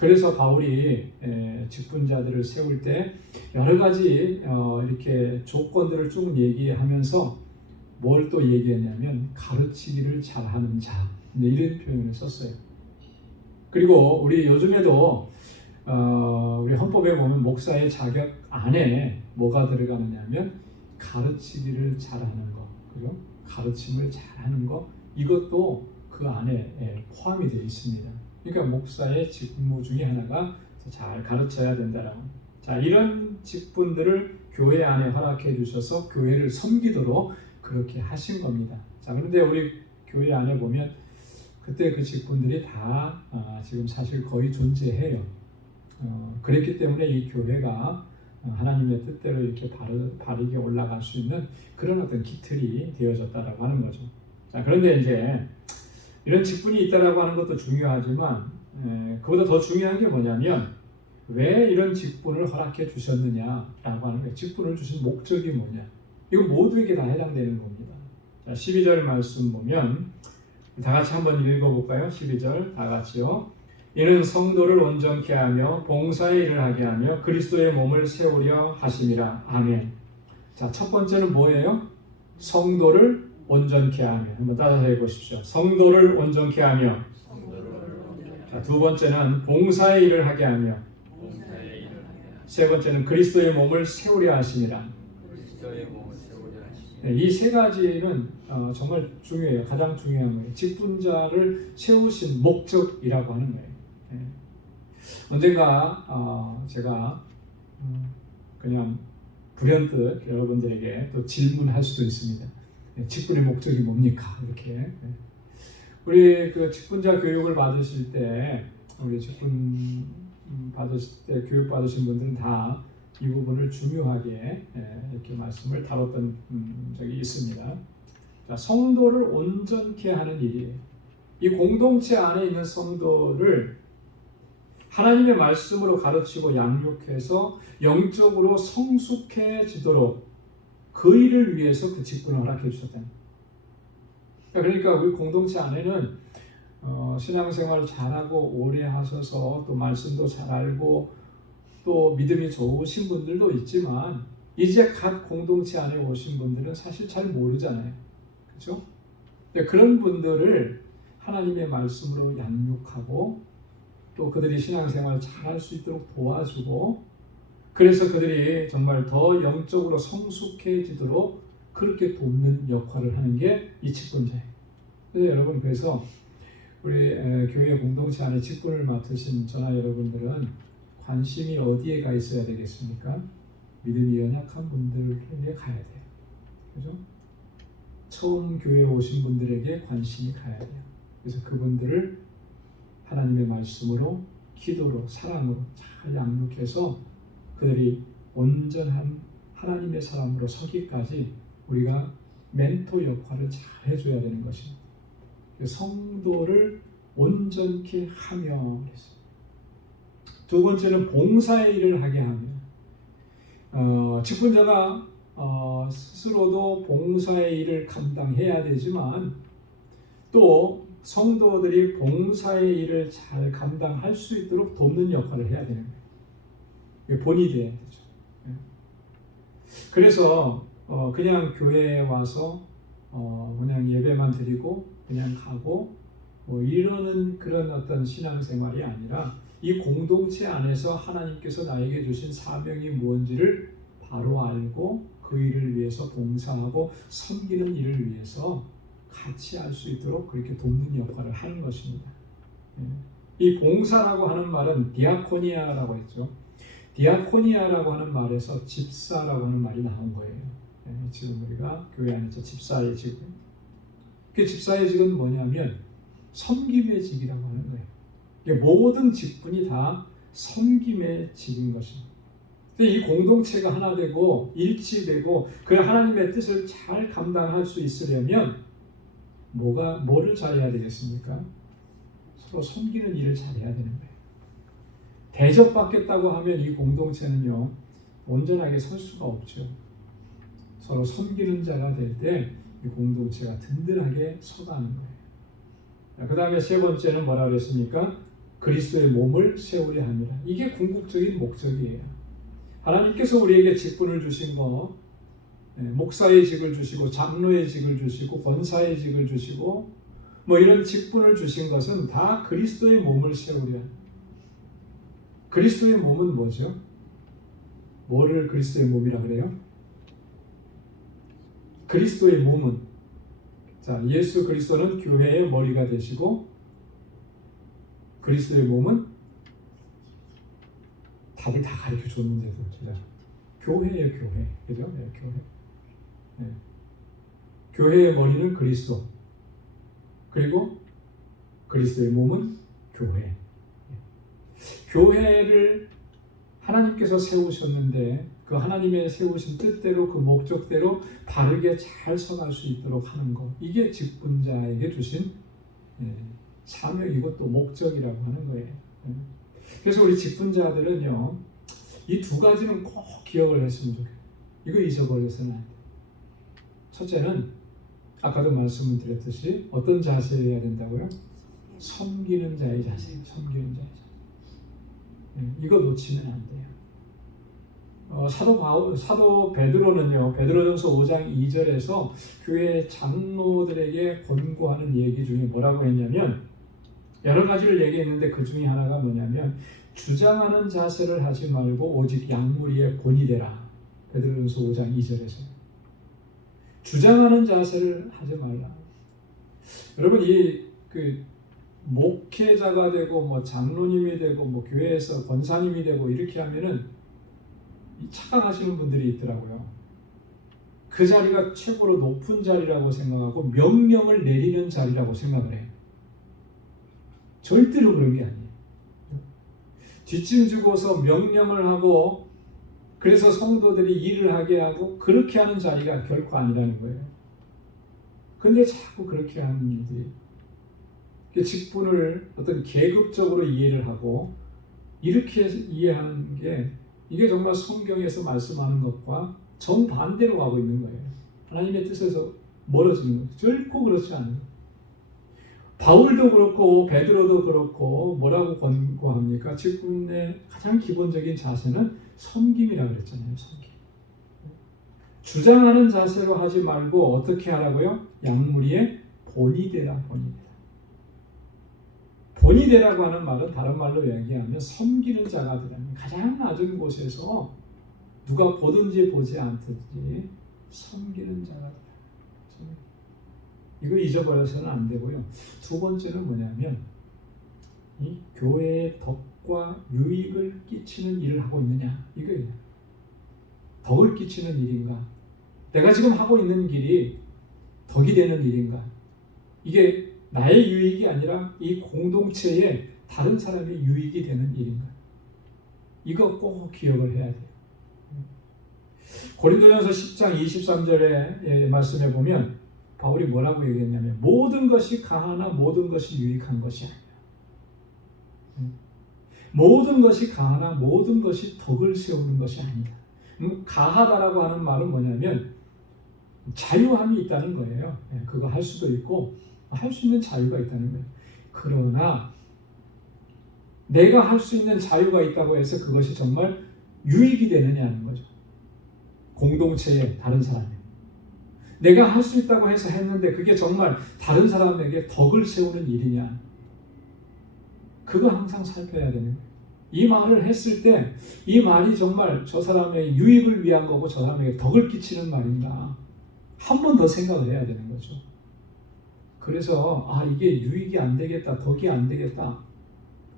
그래서 바울이 직분자들을 세울 때 여러 가지 이렇게 조건들을 쭉 얘기하면서 뭘 또 얘기했냐면 가르치기를 잘하는 자 이런 표현을 썼어요. 그리고 우리 요즘에도 우리 헌법에 보면 목사의 자격 안에 뭐가 들어가느냐면 가르치기를 잘하는 거, 그죠? 가르침을 잘하는 거 이것도 그 안에 포함이 되어 있습니다. 그러니까 목사의 직무 중에 하나가 잘 가르쳐야 된다라고. 자, 이런 직분들을 교회 안에 허락해 주셔서 교회를 섬기도록 그렇게 하신 겁니다. 자, 그런데 우리 교회 안에 보면 그때 그 직분들이 다 지금 사실 거의 존재해요. 그랬기 때문에 이 교회가 하나님의 뜻대로 이렇게 바르게 올라갈 수 있는 그런 어떤 기틀이 되어졌다라고 하는 거죠. 자, 그런데 이제 이런 직분이 있다라고 하는 것도 중요하지만 그보다 더 중요한 게 뭐냐면 왜 이런 직분을 허락해 주셨느냐라고 하는 거예요. 직분을 주신 목적이 뭐냐. 이거 모두에게 다 해당되는 겁니다. 자, 12절 말씀 보면 다 같이 한번 읽어볼까요? 12절 다 같이요. 이는 성도를 온전케 하며 봉사의 일을 하게 하며 그리스도의 몸을 세우려 하심이라. 아멘. 자, 첫 번째는 뭐예요? 성도를 온전케 하며. 한번 따라서 해보십시오. 성도를 온전케 하며. 자, 두 번째는 봉사의 일을 하게 하며. 세 번째는 그리스도의 몸을 세우려 하심이라. 이 세 가지는 정말 중요해요. 가장 중요한 거예요. 직분자를 세우신 목적이라고 하는 거예요. 언젠가 제가 그냥 불현듯 여러분들에게 또 질문할 수도 있습니다. 직분의 목적이 뭡니까? 이렇게. 우리 그 직분자 교육을 받으실 때, 우리 직분 받으실 때 교육 받으신 분들은 다 이 부분을 중요하게 이렇게 말씀을 다뤘던 적이 있습니다. 자, 성도를 온전케 하는 일이에요. 이 공동체 안에 있는 성도를 하나님의 말씀으로 가르치고 양육해서 영적으로 성숙해지도록 그 일을 위해서 그 직분을 허락해 주셨다는 거예요. 그러니까 우리 공동체 안에는 신앙생활을 잘하고 오래 하셔서 또 말씀도 잘 알고 또 믿음이 좋으신 분들도 있지만 이제 갓 공동체 안에 오신 분들은 사실 잘 모르잖아요. 그렇죠? 그런 분들을 하나님의 말씀으로 양육하고 또 그들이 신앙생활을 잘할 수 있도록 도와주고 그래서 그들이 정말 더 영적으로 성숙해지도록 그렇게 돕는 역할을 하는 게 이 직분자예요. 그래서 여러분 그래서 우리 교회 공동체 안에 직분을 맡으신 저나 여러분들은 관심이 어디에 가 있어야 되겠습니까? 믿음이 연약한 분들에게 가야 돼요. 그죠? 처음 교회에 오신 분들에게 관심이 가야 돼요. 그래서 그분들을 하나님의 말씀으로, 기도로, 사랑으로 잘 양육해서 그들이 온전한 하나님의 사람으로 서기까지 우리가 멘토 역할을 잘 해줘야 되는 것입니다. 성도를 온전케 하며 그랬어요. 두 번째는 봉사의 일을 하게 하며 직분자가 스스로도 봉사의 일을 감당해야 되지만 또 성도들이 봉사의 일을 잘 감당할 수 있도록 돕는 역할을 해야 되는 거예요. 본이 돼야 되죠. 그래서 그냥 교회에 와서 그냥 예배만 드리고 그냥 가고 뭐 이러는 그런 어떤 신앙생활이 아니라 이 공동체 안에서 하나님께서 나에게 주신 사명이 무엇인지를 바로 알고 그 일을 위해서 봉사하고 섬기는 일을 위해서 같이 할 수 있도록 그렇게 돕는 역할을 하는 것입니다. 이 봉사라고 하는 말은 디아코니아라고 했죠. 디아코니아라고 하는 말에서 집사라고 하는 말이 나온 거예요. 지금 우리가 교회 안에서 집사의 직, 그 집사의 직은 뭐냐면 섬김의 직이라고 하는 거예요. 모든 직분이 다 섬김의 직인 것입니다. 이 공동체가 하나 되고 일치되고 그 하나님의 뜻을 잘 감당할 수 있으려면 뭐를 잘해야 되겠습니까? 서로 섬기는 일을 잘해야 되는 거예요. 대접받겠다고 하면 이 공동체는요 온전하게 설 수가 없죠. 서로 섬기는 자가 될 때 이 공동체가 든든하게 서가는 거예요. 그 다음에 세 번째는 뭐라 그랬습니까? 그리스도의 몸을 세우려 함이라. 이게 궁극적인 목적이에요. 하나님께서 우리에게 직분을 주신 거, 목사의 직을 주시고 장로의 직을 주시고 권사의 직을 주시고 뭐 이런 직분을 주신 것은 다 그리스도의 몸을 세우려. 그리스도의 몸은 뭐죠? 뭐를 그리스도의 몸이라 그래요? 그리스도의 몸은 자 예수 그리스도는 교회의 머리가 되시고 그리스도의 몸은 답을 다 가르쳐 줬는데도 진짜 교회예요, 교회. 그죠? 네, 교회. 네. 교회의 머리는 그리스도. 그리고 그리스도의 몸은 교회. 네. 교회를 하나님께서 세우셨는데 그 하나님의 세우신 뜻대로 그 목적대로 바르게 잘 서갈 수 있도록 하는 것. 이게 직분자에게 주신 사명이고 또 목적이라고 하는 거예요. 그래서 우리 직분자들은요, 이 두 가지는 꼭 기억을 했으면 좋겠어요. 이거 잊어버려서는 안 돼요. 첫째는 아까도 말씀을 드렸듯이 어떤 자세를 해야 된다고요? 섬기는 자의 자세, 섬기는 자의 자세. 이거 놓치면 안 돼요. 사도 베드로는요, 베드로전서 5장 2절에서 교회 장로들에게 권고하는 얘기 중에 뭐라고 했냐면 여러 가지를 얘기했는데 그 중에 하나가 뭐냐면 주장하는 자세를 하지 말고 오직 양무리의 본이 되라. 베드로전서 5장 2절에서 주장하는 자세를 하지 말라. 여러분 그 목회자가 되고 뭐 장로님이 되고 뭐 교회에서 권사님이 되고 이렇게 하면은 착각하시는 분들이 있더라고요. 그 자리가 최고로 높은 자리라고 생각하고 명령을 내리는 자리라고 생각을 해요. 절대로 그런 게 아니에요. 뒷짐 주고서 명령을 하고 그래서 성도들이 일을 하게 하고 그렇게 하는 자리가 결코 아니라는 거예요. 근데 자꾸 그렇게 하는 일들이 직분을 어떤 계급적으로 이해를 하고 이렇게 이해하는 게 이게 정말 성경에서 말씀하는 것과 정반대로 가고 있는 거예요. 하나님의 뜻에서 멀어지는 거죠. 결코 그렇지 않아요. 바울도 그렇고 베드로도 그렇고 뭐라고 권고합니까? 직분의 가장 기본적인 자세는 섬김이라고 그랬잖아요. 섬김. 주장하는 자세로 하지 말고 어떻게 하라고요? 양무리의 본이 되라. 본이 되라. 본이 되라고 하는 말은 다른 말로 얘기하면 섬기는 자가 되라는 가장 낮은 곳에서 누가 보든지 보지 않든지 섬기는 자가 되라. 이거 잊어버려서는 안 되고요. 두 번째는 뭐냐면 이 교회의 덕과 유익을 끼치는 일을 하고 있느냐 이거예요. 덕을 끼치는 일인가? 내가 지금 하고 있는 길이 덕이 되는 일인가? 이게 나의 유익이 아니라 이 공동체에 다른 사람의 유익이 되는 일인가? 이거 꼭 기억을 해야 돼요. 고린도전서 10장 23절의 말씀에 보면 바울이 뭐라고 얘기했냐면 모든 것이 가하나 모든 것이 유익한 것이 아니야. 모든 것이 가하나 모든 것이 덕을 세우는 것이 아니다. 가하다라고 하는 말은 뭐냐면 자유함이 있다는 거예요. 그거 할 수도 있고 할 수 있는 자유가 있다는 거예요. 그러나 내가 할 수 있는 자유가 있다고 해서 그것이 정말 유익이 되느냐는 거죠. 공동체에 다른 사람이 내가 할 수 있다고 해서 했는데 그게 정말 다른 사람에게 덕을 세우는 일이냐, 그거 항상 살펴야 되는 거예요. 이 말을 했을 때 이 말이 정말 저 사람의 유익을 위한 거고 저 사람에게 덕을 끼치는 말인가 한 번 더 생각을 해야 되는 거죠. 그래서 이게 유익이 안 되겠다, 덕이 안 되겠다,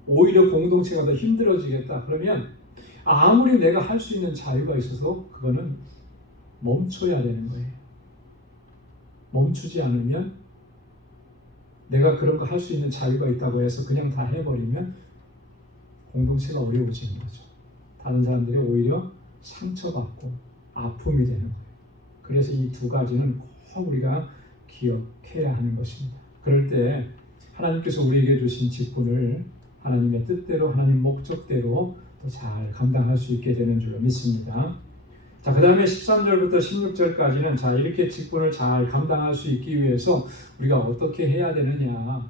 오히려 공동체가 더 힘들어지겠다, 그러면 아무리 내가 할 수 있는 자유가 있어서 그거는 멈춰야 되는 거예요. 멈추지 않으면 내가 그런 거 할 수 있는 자유가 있다고 해서 그냥 다 해버리면 공동체가 어려워지는 거죠. 다른 사람들이 오히려 상처받고 아픔이 되는 거예요. 그래서 이 두 가지는 꼭 우리가 기억해야 하는 것입니다. 그럴 때 하나님께서 우리에게 주신 직분을 하나님의 뜻대로 하나님 목적대로 또 잘 감당할 수 있게 되는 줄로 믿습니다. 자, 그 다음에 13절부터 16절까지는 자, 이렇게 직분을 잘 감당할 수 있기 위해서 우리가 어떻게 해야 되느냐,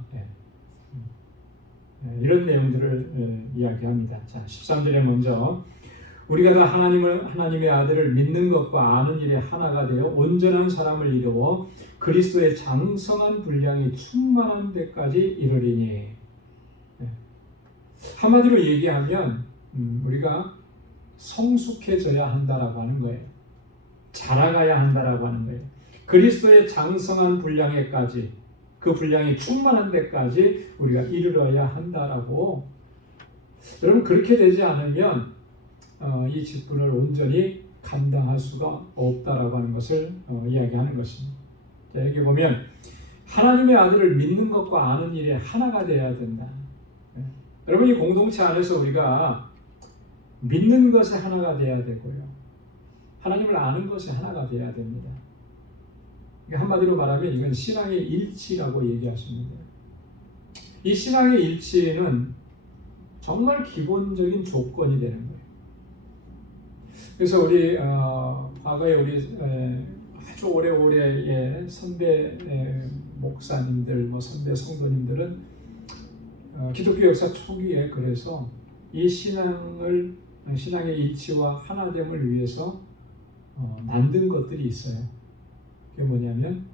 이런 내용들을 이야기합니다. 자, 13절에 먼저 우리가 다 하나님의 아들을 믿는 것과 아는 일에 하나가 되어 온전한 사람을 이루어 그리스도의 장성한 분량이 충만한 데까지 이르리니. 한마디로 얘기하면 우리가 성숙해져야 한다라고 하는 거예요. 자라가야 한다라고 하는 거예요. 그리스도의 장성한 분량에까지, 그 분량이 충만한 데까지 우리가 이르러야 한다라고. 여러분, 그렇게 되지 않으면 이 직분을 온전히 감당할 수가 없다라고 하는 것을 이야기하는 것입니다. 자, 여기 보면 하나님의 아들을 믿는 것과 아는 일에 하나가 되어야 된다. 여러분, 이 공동체 안에서 우리가 믿는 것에 하나가 되어야 되고요, 하나님을 아는 것에 하나가 되어야 됩니다. 한마디로 말하면 이건 신앙의 일치라고 얘기할 수 있는데요, 이 신앙의 일치는 정말 기본적인 조건이 되는 거예요. 그래서 우리 과거에 우리 아주 오래오래의 선배 목사님들, 선배 성도님들은 기독교 역사 초기에 그래서 이 신앙의 일치와 하나됨을 위해서 만든 것들이 있어요. 그게 뭐냐면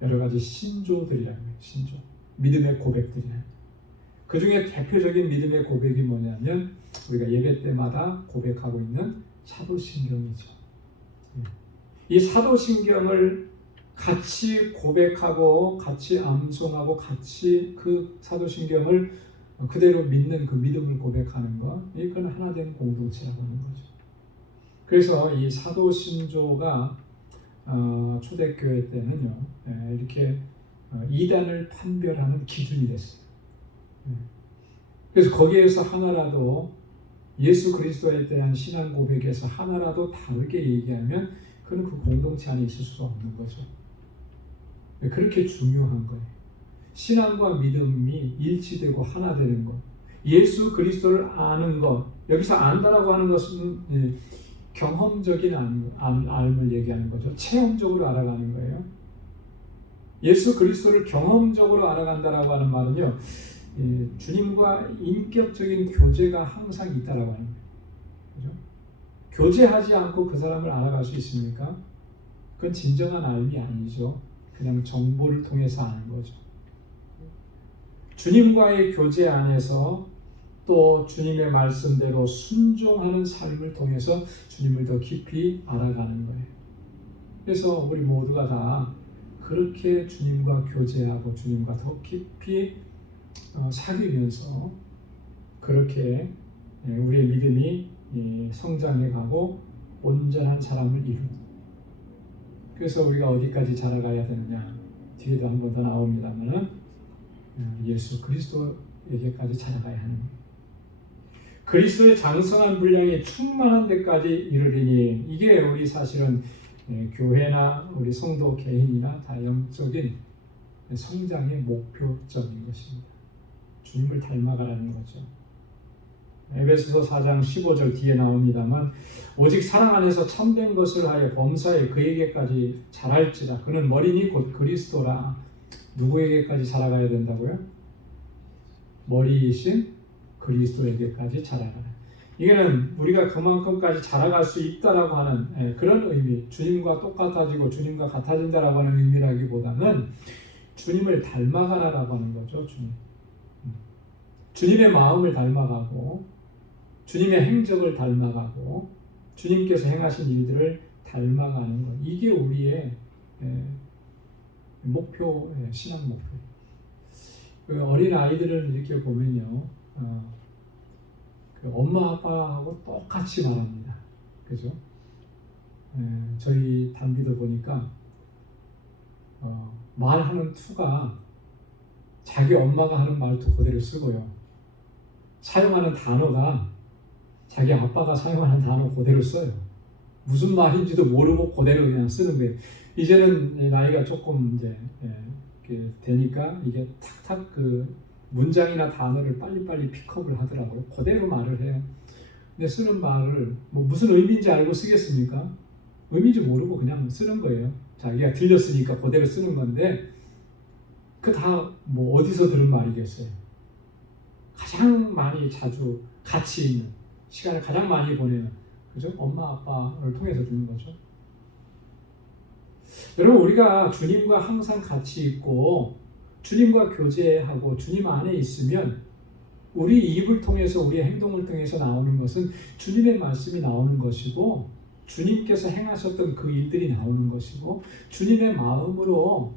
여러 가지 신조들이라는 거예요. 신조, 믿음의 고백들이라는 거예요. 그 중에 대표적인 믿음의 고백이 뭐냐면 우리가 예배 때마다 고백하고 있는 사도신경이죠. 이 사도신경을 같이 고백하고 같이 암송하고 같이 그 사도신경을 그대로 믿는 그 믿음을 고백하는 것, 이건 하나된 공동체라고 하는 거죠. 그래서 이 사도 신조가 초대교회 때는요, 이렇게 이단을 판별하는 기준이 됐어요. 그래서 거기에서 하나라도 예수 그리스도에 대한 신앙 고백에서 하나라도 다르게 얘기하면 그는 그 공동체 안에 있을 수가 없는 거죠. 그렇게 중요한 거예요. 신앙과 믿음이 일치되고 하나 되는 것. 예수 그리스도를 아는 것. 여기서 안다라고 하는 것은 경험적인 알을 얘기하는 거죠. 체험적으로 알아가는 거예요. 예수 그리스도를 경험적으로 알아간다라고 하는 말은요, 주님과 인격적인 교제가 항상 있다라고 하는 거예요. 그죠? 교제하지 않고 그 사람을 알아갈 수 있습니까? 그건 진정한 알이 아니죠. 그냥 정보를 통해서 아는 거죠. 주님과의 교제 안에서 또 주님의 말씀대로 순종하는 삶을 통해서 주님을 더 깊이 알아가는 거예요. 그래서 우리 모두가 다 그렇게 주님과 교제하고 주님과 더 깊이 사귀면서 그렇게 우리의 믿음이 성장해가고 온전한 사람을 이루는. 그래서 우리가 어디까지 자라가야 되느냐, 뒤에도 한 번 더 나옵니다만은 예수 그리스도에게까지 자라가야 하는 거예요. 그리스도의 장성한 분량이 충만한 데까지 이르리니, 이게 우리 사실은 교회나 우리 성도 개인이나 다 영적인 성장의 목표점인 것입니다. 주님을 닮아가라는 거죠. 에베소서 4장 15절 뒤에 나옵니다만, 오직 사랑 안에서 참된 것을 하여 범사에 그에게까지 자랄지라. 그는 머리니 곧 그리스도라. 누구에게까지 자라가야 된다고요? 머리이신 그리스도에게까지 자라가라. 이게는 우리가 그만큼까지 자라갈 수 있다라고 하는 그런 의미, 주님과 똑같아지고 주님과 같아진다라고 하는 의미라기보다는 주님을 닮아가라라고 하는 거죠. 주님의 마음을 닮아가고 주님의 행적을 닮아가고 주님께서 행하신 일들을 닮아가는 것. 이게 우리의 목표, 신앙 목표. 그 어린 아이들을 이렇게 보면요, 그 엄마 아빠하고 똑같이 말합니다. 그죠? 저희 단비도 보니까 말하는 투가 자기 엄마가 하는 말투 그대로 쓰고요. 사용하는 단어가 자기 아빠가 사용하는 단어 그대로 써요. 무슨 말인지도 모르고 그대로 그냥 쓰는 거예요. 이제는 나이가 조금 이제 되니까 이게 탁탁 그 문장이나 단어를 빨리빨리 픽업을 하더라고요. 그대로 말을 해요. 근데 쓰는 말을 뭐 무슨 의미인지 알고 쓰겠습니까? 의미인지 모르고 그냥 쓰는 거예요. 자기가 들렸으니까 그대로 쓰는 건데, 그 다 뭐 어디서 들은 말이겠어요. 가장 많이 자주 같이 있는 시간을 가장 많이 보내는, 그죠? 엄마 아빠를 통해서 듣는 거죠. 여러분, 우리가 주님과 항상 같이 있고 주님과 교제하고 주님 안에 있으면 우리 입을 통해서 우리의 행동을 통해서 나오는 것은 주님의 말씀이 나오는 것이고 주님께서 행하셨던 그 일들이 나오는 것이고 주님의 마음으로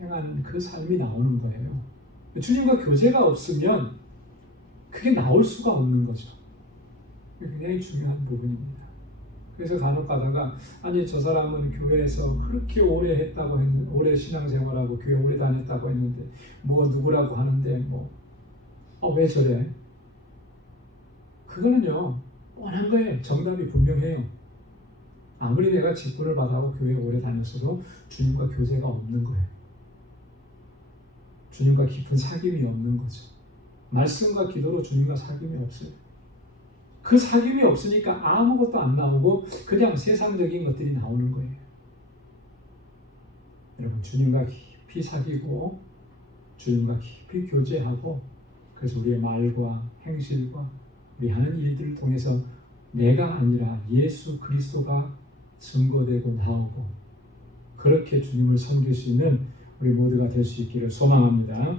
행하는 그 삶이 나오는 거예요. 주님과 교제가 없으면 그게 나올 수가 없는 거죠. 굉장히 중요한 부분입니다. 그래서 간혹 가다가 아니 저 사람은 교회에서 그렇게 오래 했다고 했는데, 오래 신앙생활하고 교회 오래 다녔다고 했는데 뭐 누구라고 하는데 뭐 왜 저래? 그거는요 뻔한 거예요. 정답이 분명해요. 아무리 내가 직분을 받아고 교회 오래 다녔어도 주님과 교제가 없는 거예요. 주님과 깊은 사귐이 없는 거죠. 말씀과 기도로 주님과 사귐이 없어요. 그 사귐이 없으니까 아무것도 안 나오고 그냥 세상적인 것들이 나오는 거예요. 여러분, 주님과 깊이 사귀고 주님과 깊이 교제하고, 그래서 우리의 말과 행실과 우리 하는 일들을 통해서 내가 아니라 예수 그리스도가 증거되고 나오고 그렇게 주님을 섬길 수 있는 우리 모두가 될 수 있기를 소망합니다.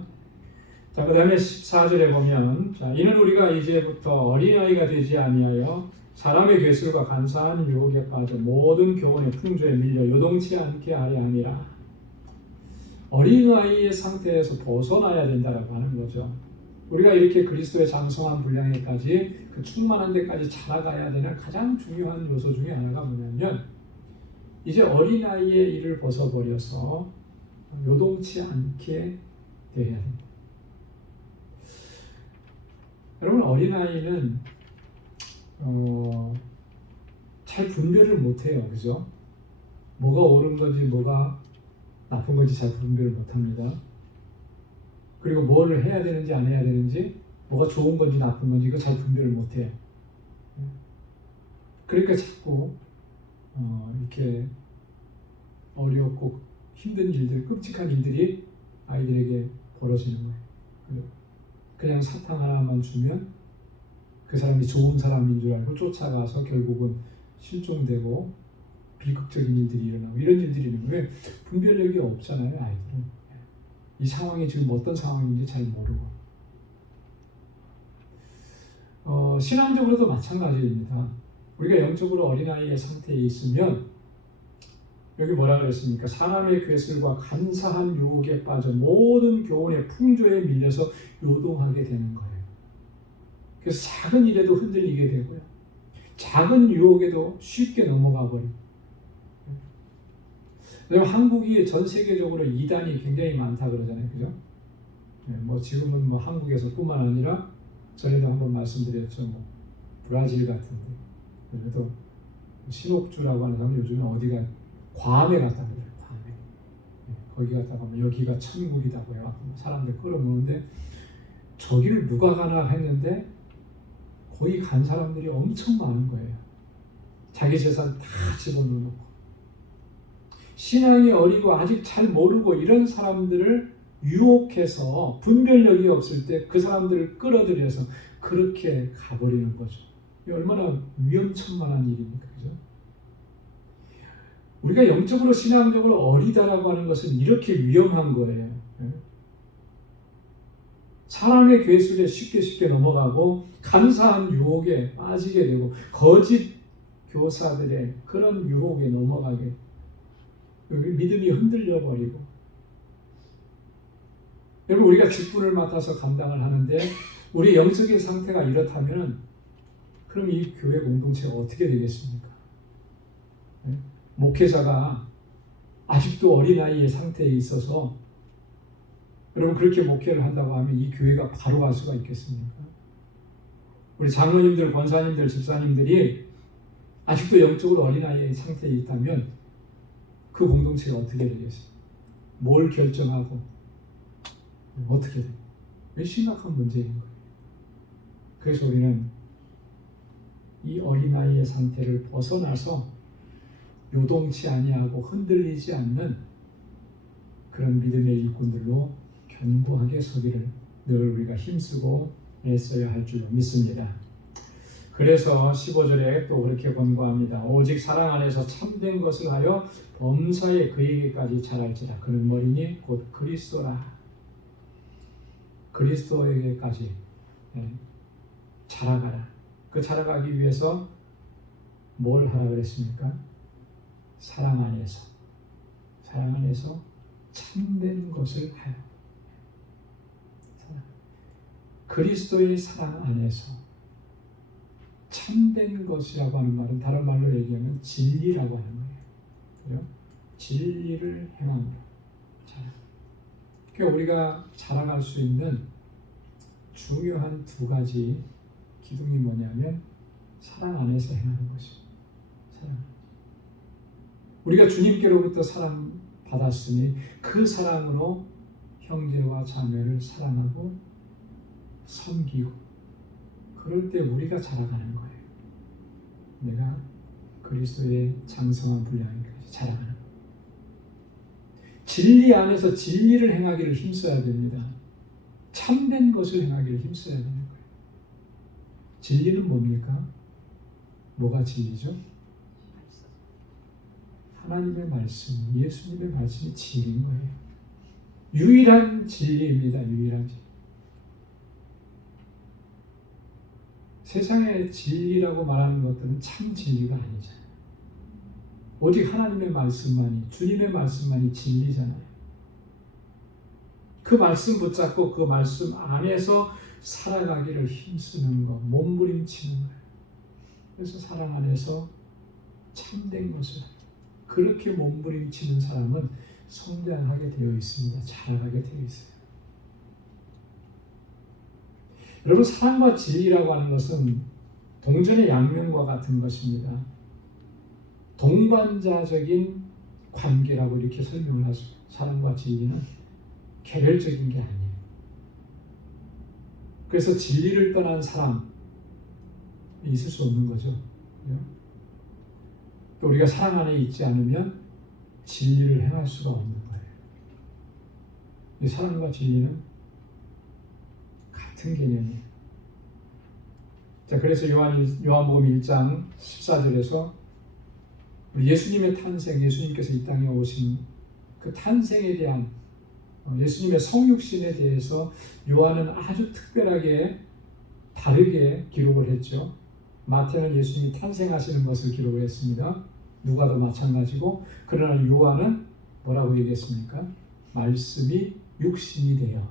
자, 그 다음에 14절에 보면, 자, 이는 우리가 이제부터 어린아이가 되지 아니하여 사람의 괴술과 간사한 유혹에 빠져 모든 교훈의 풍조에 밀려 요동치 않게 하려 함이라. 어린아이의 상태에서 벗어나야 된다라고 하는 거죠. 우리가 이렇게 그리스도의 장성한 분량에까지 그 충만한 데까지 자라가야 되는 가장 중요한 요소 중에 하나가 뭐냐면 이제 어린아이의 일을 벗어버려서 요동치 않게 돼야 합니다. 여러분 어린아이는 잘 분별을 못해요. 그죠? 뭐가 옳은 건지 뭐가 나쁜 건지 잘 분별을 못합니다. 그리고 뭐를 해야 되는지 안 해야 되는지 뭐가 좋은 건지 나쁜 건지 이거 잘 분별을 못해요. 그러니까 자꾸 이렇게 어렵고 힘든 일들, 끔찍한 일들이 아이들에게 벌어지는 거예요. 그냥 사탕 하나만 주면 그 사람이 좋은 사람인 줄 알고 쫓아가서 결국은 실종되고 비극적인 일들이 일어나고 이런 일들이 있는 거예요. 분별력이 없잖아요, 아이들은. 이 상황이 지금 어떤 상황인지 잘 모르고. 신앙적으로도 마찬가지입니다. 우리가 영적으로 어린아이의 상태에 있으면 여기 뭐라 그랬습니까? 사람의 괴술과 간사한 유혹에 빠져 모든 교훈의 풍조에 밀려서 요동하게 되는 거예요. 그래서 작은 일에도 흔들리게 되고요. 작은 유혹에도 쉽게 넘어가 버리고. 왜냐면 한국이 전 세계적으로 이단이 굉장히 많다 그러잖아요. 그죠? 뭐 지금은 뭐 한국에서뿐만 아니라 전에도 한번 말씀드렸죠. 뭐 브라질 같은데. 그래도 신옥주라고 하는 사람은 요즘에 어디가 괌에 갔다 그래요. 괌에. 거기 갔다 가면 여기가 천국이라고 해요. 사람들 끌어모으는데 저기를 누가 가나 했는데 거기 간 사람들이 엄청 많은 거예요. 자기 재산 다 집어넣고. 신앙이 어리고 아직 잘 모르고 이런 사람들을 유혹해서 분별력이 없을 때 그 사람들을 끌어들여서 그렇게 가버리는 거죠. 이게 얼마나 위험천만한 일입니까? 그죠? 우리가 영적으로 신앙적으로 어리다라고 하는 것은 이렇게 위험한 거예요. 사람의 괴술에 쉽게 넘어가고 간사한 유혹에 빠지게 되고 거짓 교사들의 그런 유혹에 넘어가게 믿음이 흔들려 버리고. 여러분 우리가 직분을 맡아서 감당을 하는데 우리 영적인 상태가 이렇다면 그럼 이 교회 공동체가 어떻게 되겠습니까? 목회자가 아직도 어린아이의 상태에 있어서 여러분 그렇게 목회를 한다고 하면 이 교회가 바로 갈 수가 있겠습니까? 우리 장로님들, 권사님들, 집사님들이 아직도 영적으로 어린아이의 상태에 있다면 그 공동체가 어떻게 되겠습니까? 뭘 결정하고 어떻게 돼요? 이게 심각한 문제인 거예요. 그래서 우리는 이 어린아이의 상태를 벗어나서 요동치 아니하고 흔들리지 않는 그런 믿음의 일꾼들로 견고하게 서기를 늘 우리가 힘쓰고 애써야 할 줄로 믿습니다. 그래서 15절에 또 그렇게 권고합니다. 오직 사랑 안에서 참된 것을 하여 범사에 그에게까지 자랄지라. 그는 머리니 곧 그리스도라. 그리스도에게까지 자라가라. 그 자라가기 위해서 뭘 하라 그랬습니까? 사랑 안에서 참된 것을 하여. 그리스도의 사랑 안에서 참된 것이라고 하는 말은 다른 말로 얘기하면 진리라고 하는 거예요. 그죠? 진리를 행함으로. 그러니까 우리가 자라갈 수 있는 중요한 두 가지 기둥이 뭐냐면 사랑 안에서 행하는 것입니다. 사랑. 우리가 주님께로부터 사랑 받았으니 그 사랑으로 형제와 자매를 사랑하고 섬기고 그럴 때 우리가 자라가는 거예요. 내가 그리스도의 장성한 분량에까지 자라가는 거예요. 진리 안에서 진리를 행하기를 힘써야 됩니다. 참된 것을 행하기를 힘써야 되는 거예요. 진리는 뭡니까? 뭐가 진리죠? 하나님의 말씀, 예수님의 말씀이 진리인 거예요. 유일한 진리입니다. 유일한 진리. 세상의 진리라고 말하는 것들은 참 진리가 아니잖아요. 오직 하나님의 말씀만이, 주님의 말씀만이 진리잖아요. 그 말씀 붙잡고 그 말씀 안에서 살아가기를 힘쓰는 것, 몸부림치는 거예요. 그래서 사랑 안에서 참된 것을 그렇게 몸부림치는 사람은 성장하게 되어 있습니다. 자라가게 되어 있어요. 여러분, 사랑과 진리라고 하는 것은 동전의 양면과 같은 것입니다. 동반자적인 관계라고 이렇게 설명을 하죠. 사랑과 진리는 개별적인 게 아니에요. 그래서 진리를 떠난 사람이 있을 수 없는 거죠. 또 우리가 사랑 안에 있지 않으면 진리를 행할 수가 없는 거예요. 이 사랑과 진리는 같은 개념이에요. 자, 그래서 요한복음 1장 14절에서 우리 예수님의 탄생, 예수님께서 이 땅에 오신 그 탄생에 대한 예수님의 성육신에 대해서 요한은 아주 특별하게 다르게 기록을 했죠. 마태는 예수님이 탄생하시는 것을 기록을 했습니다. 누가도 마찬가지고, 그러나 요한은 뭐라고 얘기했습니까? 말씀이 육신이 되어,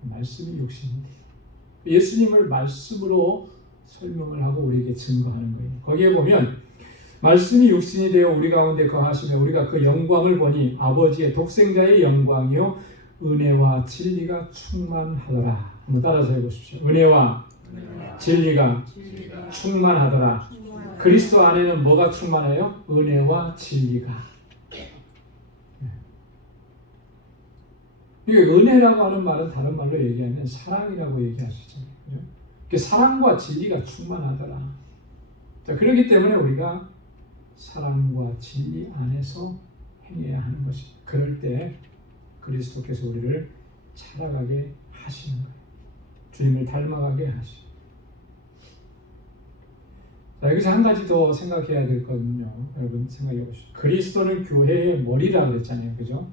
말씀이 육신이 되어. 예수님을 말씀으로 설명을 하고 우리에게 증거하는 거예요. 거기에 보면 말씀이 육신이 되어 우리 가운데 거하시며 우리가 그 영광을 보니 아버지의 독생자의 영광이요 은혜와 진리가 충만하더라. 한번 따라서 해보십시오. 은혜와 진리가 충만하더라. 그리스도 안에는 뭐가 충만해요? 은혜와 진리가. 이게 은혜라고 하는 말은 다른 말로 얘기하면 사랑이라고 얘기하시잖아요. 그죠? 사랑과 진리가 충만하더라. 자, 그렇기 때문에 우리가 사랑과 진리 안에서 행해야 하는 것입니다. 그럴 때 그리스도께서 우리를 자라가게 하시는 거예요. 주님을 닮아가게 하시죠. 자, 여기서 한 가지 더 생각해야 될 거는요. 여러분 생각해 보시죠. 그리스도는 교회의 머리라고 했잖아요. 그죠?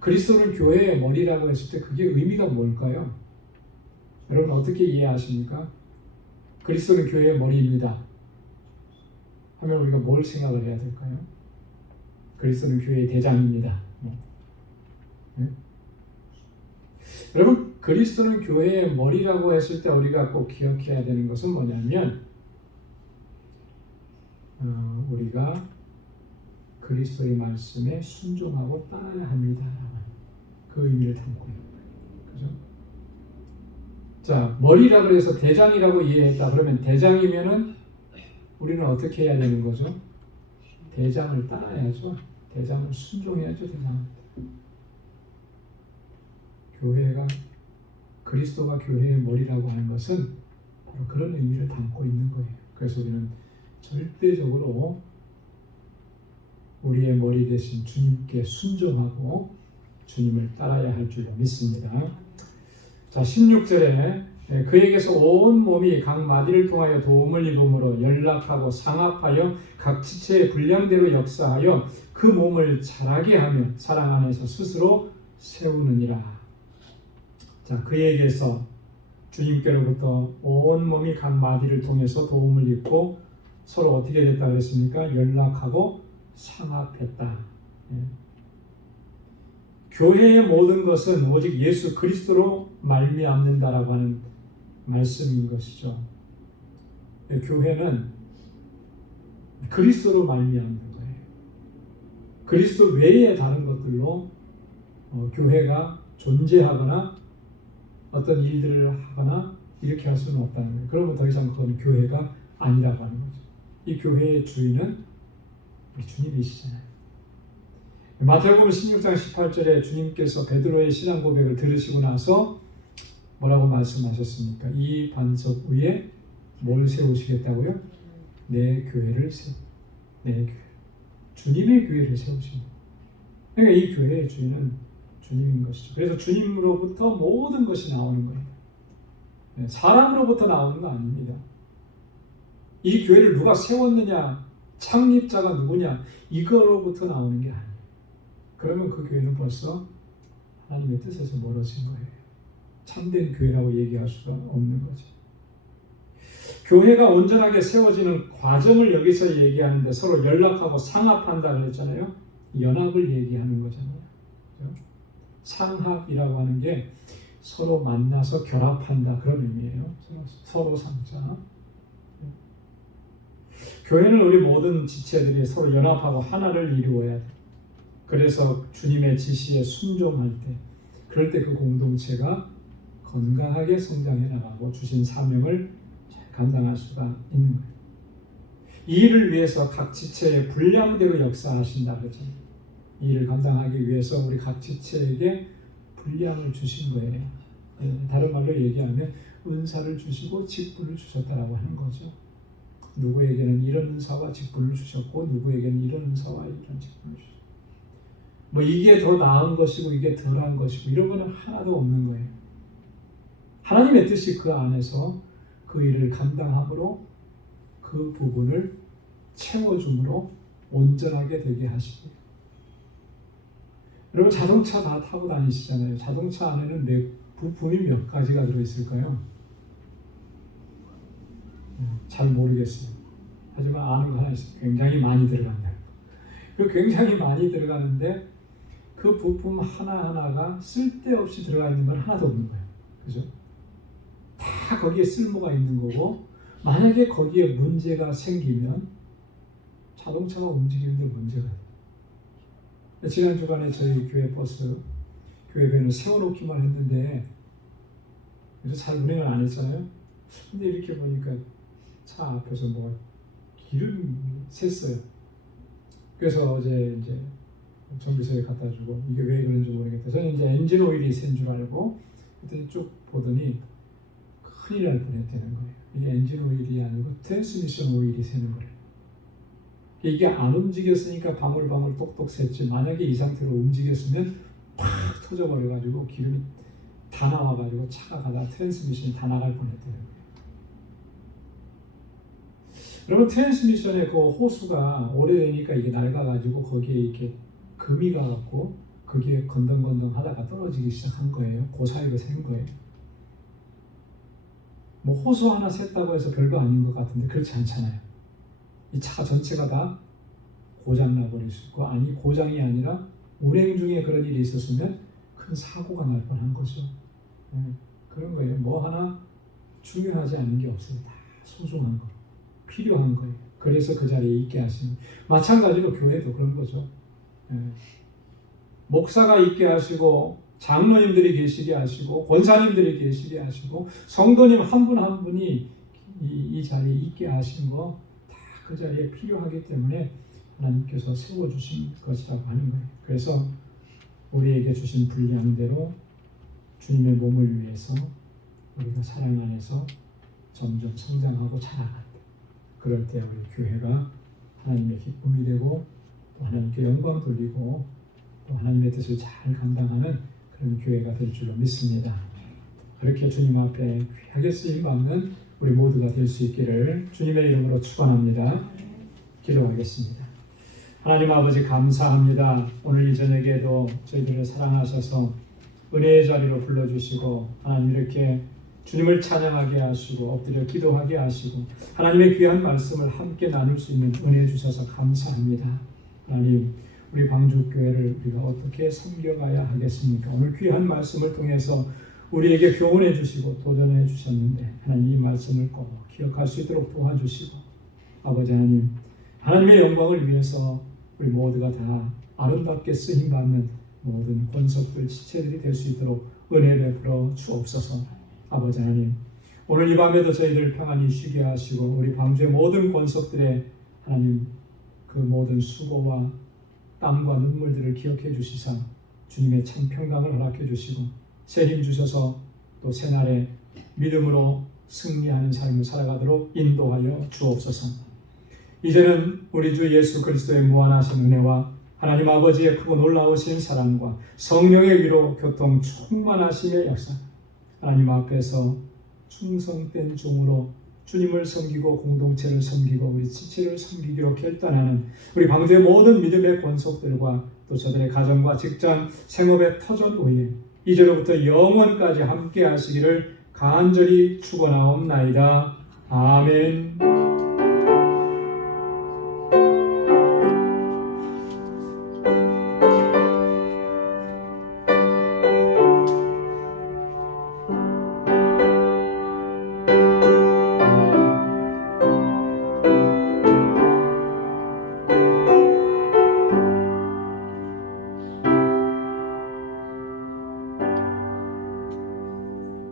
그리스도는 교회의 머리라고 했을 때 그게 의미가 뭘까요? 여러분 어떻게 이해하십니까? 그리스도는 교회의 머리입니다 하면 우리가 뭘 생각을 해야 될까요? 그리스도는 교회의 대장입니다. 네? 여러분, 그리스도는 교회의 머리라고 했을 때 우리가 꼭 기억해야 되는 것은 뭐냐면 우리가 그리스도의 말씀에 순종하고 따라야 합니다. 그 의미를 담고 있는 거예요. 그죠? 자, 머리라고 해서 대장이라고 이해했다. 그러면 대장이면은 우리는 어떻게 해야 되는 거죠? 대장을 따라야죠. 대장을 순종해야죠. 대장한테. 교회가 그리스도가 교회의 머리라고 하는 것은 바로 그런 의미를 담고 있는 거예요. 그래서 우리는 절대적으로 우리의 머리 대신 주님께 순종하고 주님을 따라야 할 줄 믿습니다. 자, 16절에 그에게서 온 몸이 각 마디를 통하여 도움을 입음으로 연락하고 상합하여 각 지체의 분량대로 역사하여 그 몸을 자라게 하며 사랑 안에서 스스로 세우느니라. 자, 그에게서 주님께로부터 온 몸이 각 마디를 통해서 도움을 입고 서로 어떻게 됐다 그랬습니까? 연락하고 상합했다. 교회의 모든 것은 오직 예수 그리스도로 말미암는다라고 하는 말씀인 것이죠. 교회는 그리스도로 말미암는 거예요. 그리스도 외에 다른 것들로 교회가 존재하거나 어떤 일들을 하거나 이렇게 할 수는 없다는 거예요. 그러면 더 이상 그건 교회가 아니라고 하는 거죠. 이 교회의 주인은 우리 주님이시잖아요. 마태복음 16장 18절에 주님께서 베드로의 신앙 고백을 들으시고 나서 뭐라고 말씀하셨습니까? 이 반석 위에 뭘 세우시겠다고요? 내 교회를 내 교회. 주님의 교회를 세우십니다. 그러니까 이 교회의 주인은 주님인 것이죠. 그래서 주님으로부터 모든 것이 나오는 거예요. 사람으로부터 나오는 거 아닙니다. 이 교회를 누가 세웠느냐, 창립자가 누구냐, 이거로부터 나오는 게 아니에요. 그러면 그 교회는 벌써 하나님의 뜻에서 멀어진 거예요. 참된 교회라고 얘기할 수가 없는 거죠. 교회가 온전하게 세워지는 과정을 여기서 얘기하는데 서로 연락하고 상합한다 그랬잖아요. 연합을 얘기하는 거잖아요. 그렇죠? 상합이라고 하는 게 서로 만나서 결합한다 그런 의미예요. 서로 삼자. 교회는 우리 모든 지체들이 서로 연합하고 하나를 이루어야 돼. 그래서 주님의 지시에 순종할 때, 그럴 때 그 공동체가 건강하게 성장해 나가고 주신 사명을 잘 감당할 수가 있는 거예요. 이 일을 위해서 각 지체의 분량대로 역사하신다 그러죠. 이 일을 감당하기 위해서 우리 각 지체에게 분량을 주신 거예요. 다른 말로 얘기하면 은사를 주시고 직분을 주셨다라고 하는 거죠. 누구에게는 이런 은사와 직분을 주셨고 누구에게는 이런 은사와 이런 직분을 주셨고, 뭐 이게 더 나은 것이고 이게 덜한 것이고 이런 거는 하나도 없는 거예요. 하나님의 뜻이 그 안에서 그 일을 감당함으로 그 부분을 채워줌으로 온전하게 되게 하시고, 여러분 자동차 다 타고 다니시잖아요. 자동차 안에는 부품이 몇 가지가 들어있을까요? 잘 모르겠어요. 하지만 아는 거 하나 있어요. 굉장히 많이 들어간다. 그 굉장히 많이 들어가는데 그 부품 하나하나가 쓸데없이 들어가 있는 건 하나도 없는 거예요. 그죠? 다 거기에 쓸모가 있는 거고, 만약에 거기에 문제가 생기면 자동차가 움직이는데 문제가 있어요. 지난 주간에 저희 교회 버스, 교회배는 세워놓기만 했는데 그래서 잘 운행을 안 했잖아요. 근데 이렇게 보니까 차 앞에서 뭐 기름이 샜어요. 그래서 어제 이제 정비소에 갖다 주고, 이게 왜 그런지 모르겠다. 저는 이제 엔진 오일이 샌 줄 알고 그때 쭉 보더니 큰일 날 뻔했다는 거예요. 이게 엔진 오일이 아니고 트랜스미션 오일이 새는 거예요. 이게 안 움직였으니까 방울방울 똑똑 샜지, 만약에 이 상태로 움직였으면 팍 터져버려가지고 기름이 다 나와가지고 차가 가다 트랜스미션이 다 나갈 뻔했다는 거예요. 여러분 트랜스미션의 그 호수가 오래되니까 이게 낡아가지고 거기에 이렇게 금이 가갖고 거기에 건덩건덩 하다가 떨어지기 시작한 거예요. 그 사이로 샌 거예요. 뭐 호수 하나 샜다고 해서 별거 아닌 것 같은데 그렇지 않잖아요. 이 차 전체가 다 고장나 버릴 수 있고, 아니 고장이 아니라 운행 중에 그런 일이 있었으면 큰 사고가 날 뻔한 거죠. 그런 거예요. 뭐 하나 중요하지 않은 게 없어요. 다 소중한 거, 필요한 거예요. 그래서 그 자리에 있게 하시는, 마찬가지로 교회도 그런 거죠. 목사가 있게 하시고 장로님들이 계시게 하시고 권사님들이 계시게 하시고 성도님 한 분 한 분이 이 자리에 있게 하신 거 다 그 자리에 필요하기 때문에 하나님께서 세워주신 것이라고 하는 거예요. 그래서 우리에게 주신 분량대로 주님의 몸을 위해서 우리가 사랑 안에서 점점 성장하고 자라간다. 그럴 때 우리 교회가 하나님의 기쁨이 되고 또 하나님께 영광 돌리고 또 하나님의 뜻을 잘 감당하는 그런 교회가 될 줄로 믿습니다. 그렇게 주님 앞에 귀하게 쓰임받는 우리 모두가 될 수 있기를 주님의 이름으로 축원합니다. 기도하겠습니다. 하나님 아버지 감사합니다. 오늘 이 저녁에도 저희들을 사랑하셔서 은혜의 자리로 불러주시고 하나님 이렇게 주님을 찬양하게 하시고 엎드려 기도하게 하시고 하나님의 귀한 말씀을 함께 나눌 수 있는 은혜 주셔서 감사합니다. 하나님 우리 방주교회를 우리가 어떻게 섬겨가야 하겠습니까? 오늘 귀한 말씀을 통해서 우리에게 교훈해 주시고 도전해 주셨는데 하나님 이 말씀을 꼭 기억할 수 있도록 도와주시고 아버지 하나님, 하나님의 영광을 위해서 우리 모두가 다 아름답게 쓰임받는 모든 권속들 지체들이 될 수 있도록 은혜 베풀어 주옵소서. 아버지 하나님, 오늘 이 밤에도 저희들 평안히 쉬게 하시고 우리 방주의 모든 권속들의 하나님 그 모든 수고와 땀과 눈물들을 기억해 주시사 주님의 참 평강을 허락해 주시고 새 힘 주셔서 또 새날에 믿음으로 승리하는 삶을 살아가도록 인도하여 주옵소서. 이제는 우리 주 예수 그리스도의 무한하신 은혜와 하나님 아버지의 크고 놀라우신 사랑과 성령의 위로 교통 충만하심의 역사, 하나님 앞에서 충성된 종으로 주님을 섬기고 공동체를 섬기고 우리 지체를 섬기기로 결단하는 우리 방주의 모든 믿음의 권속들과 또 저들의 가정과 직장, 생업의 터전 후에 이제로부터 영원까지 함께 하시기를 간절히 축원하옵나이다. 아멘.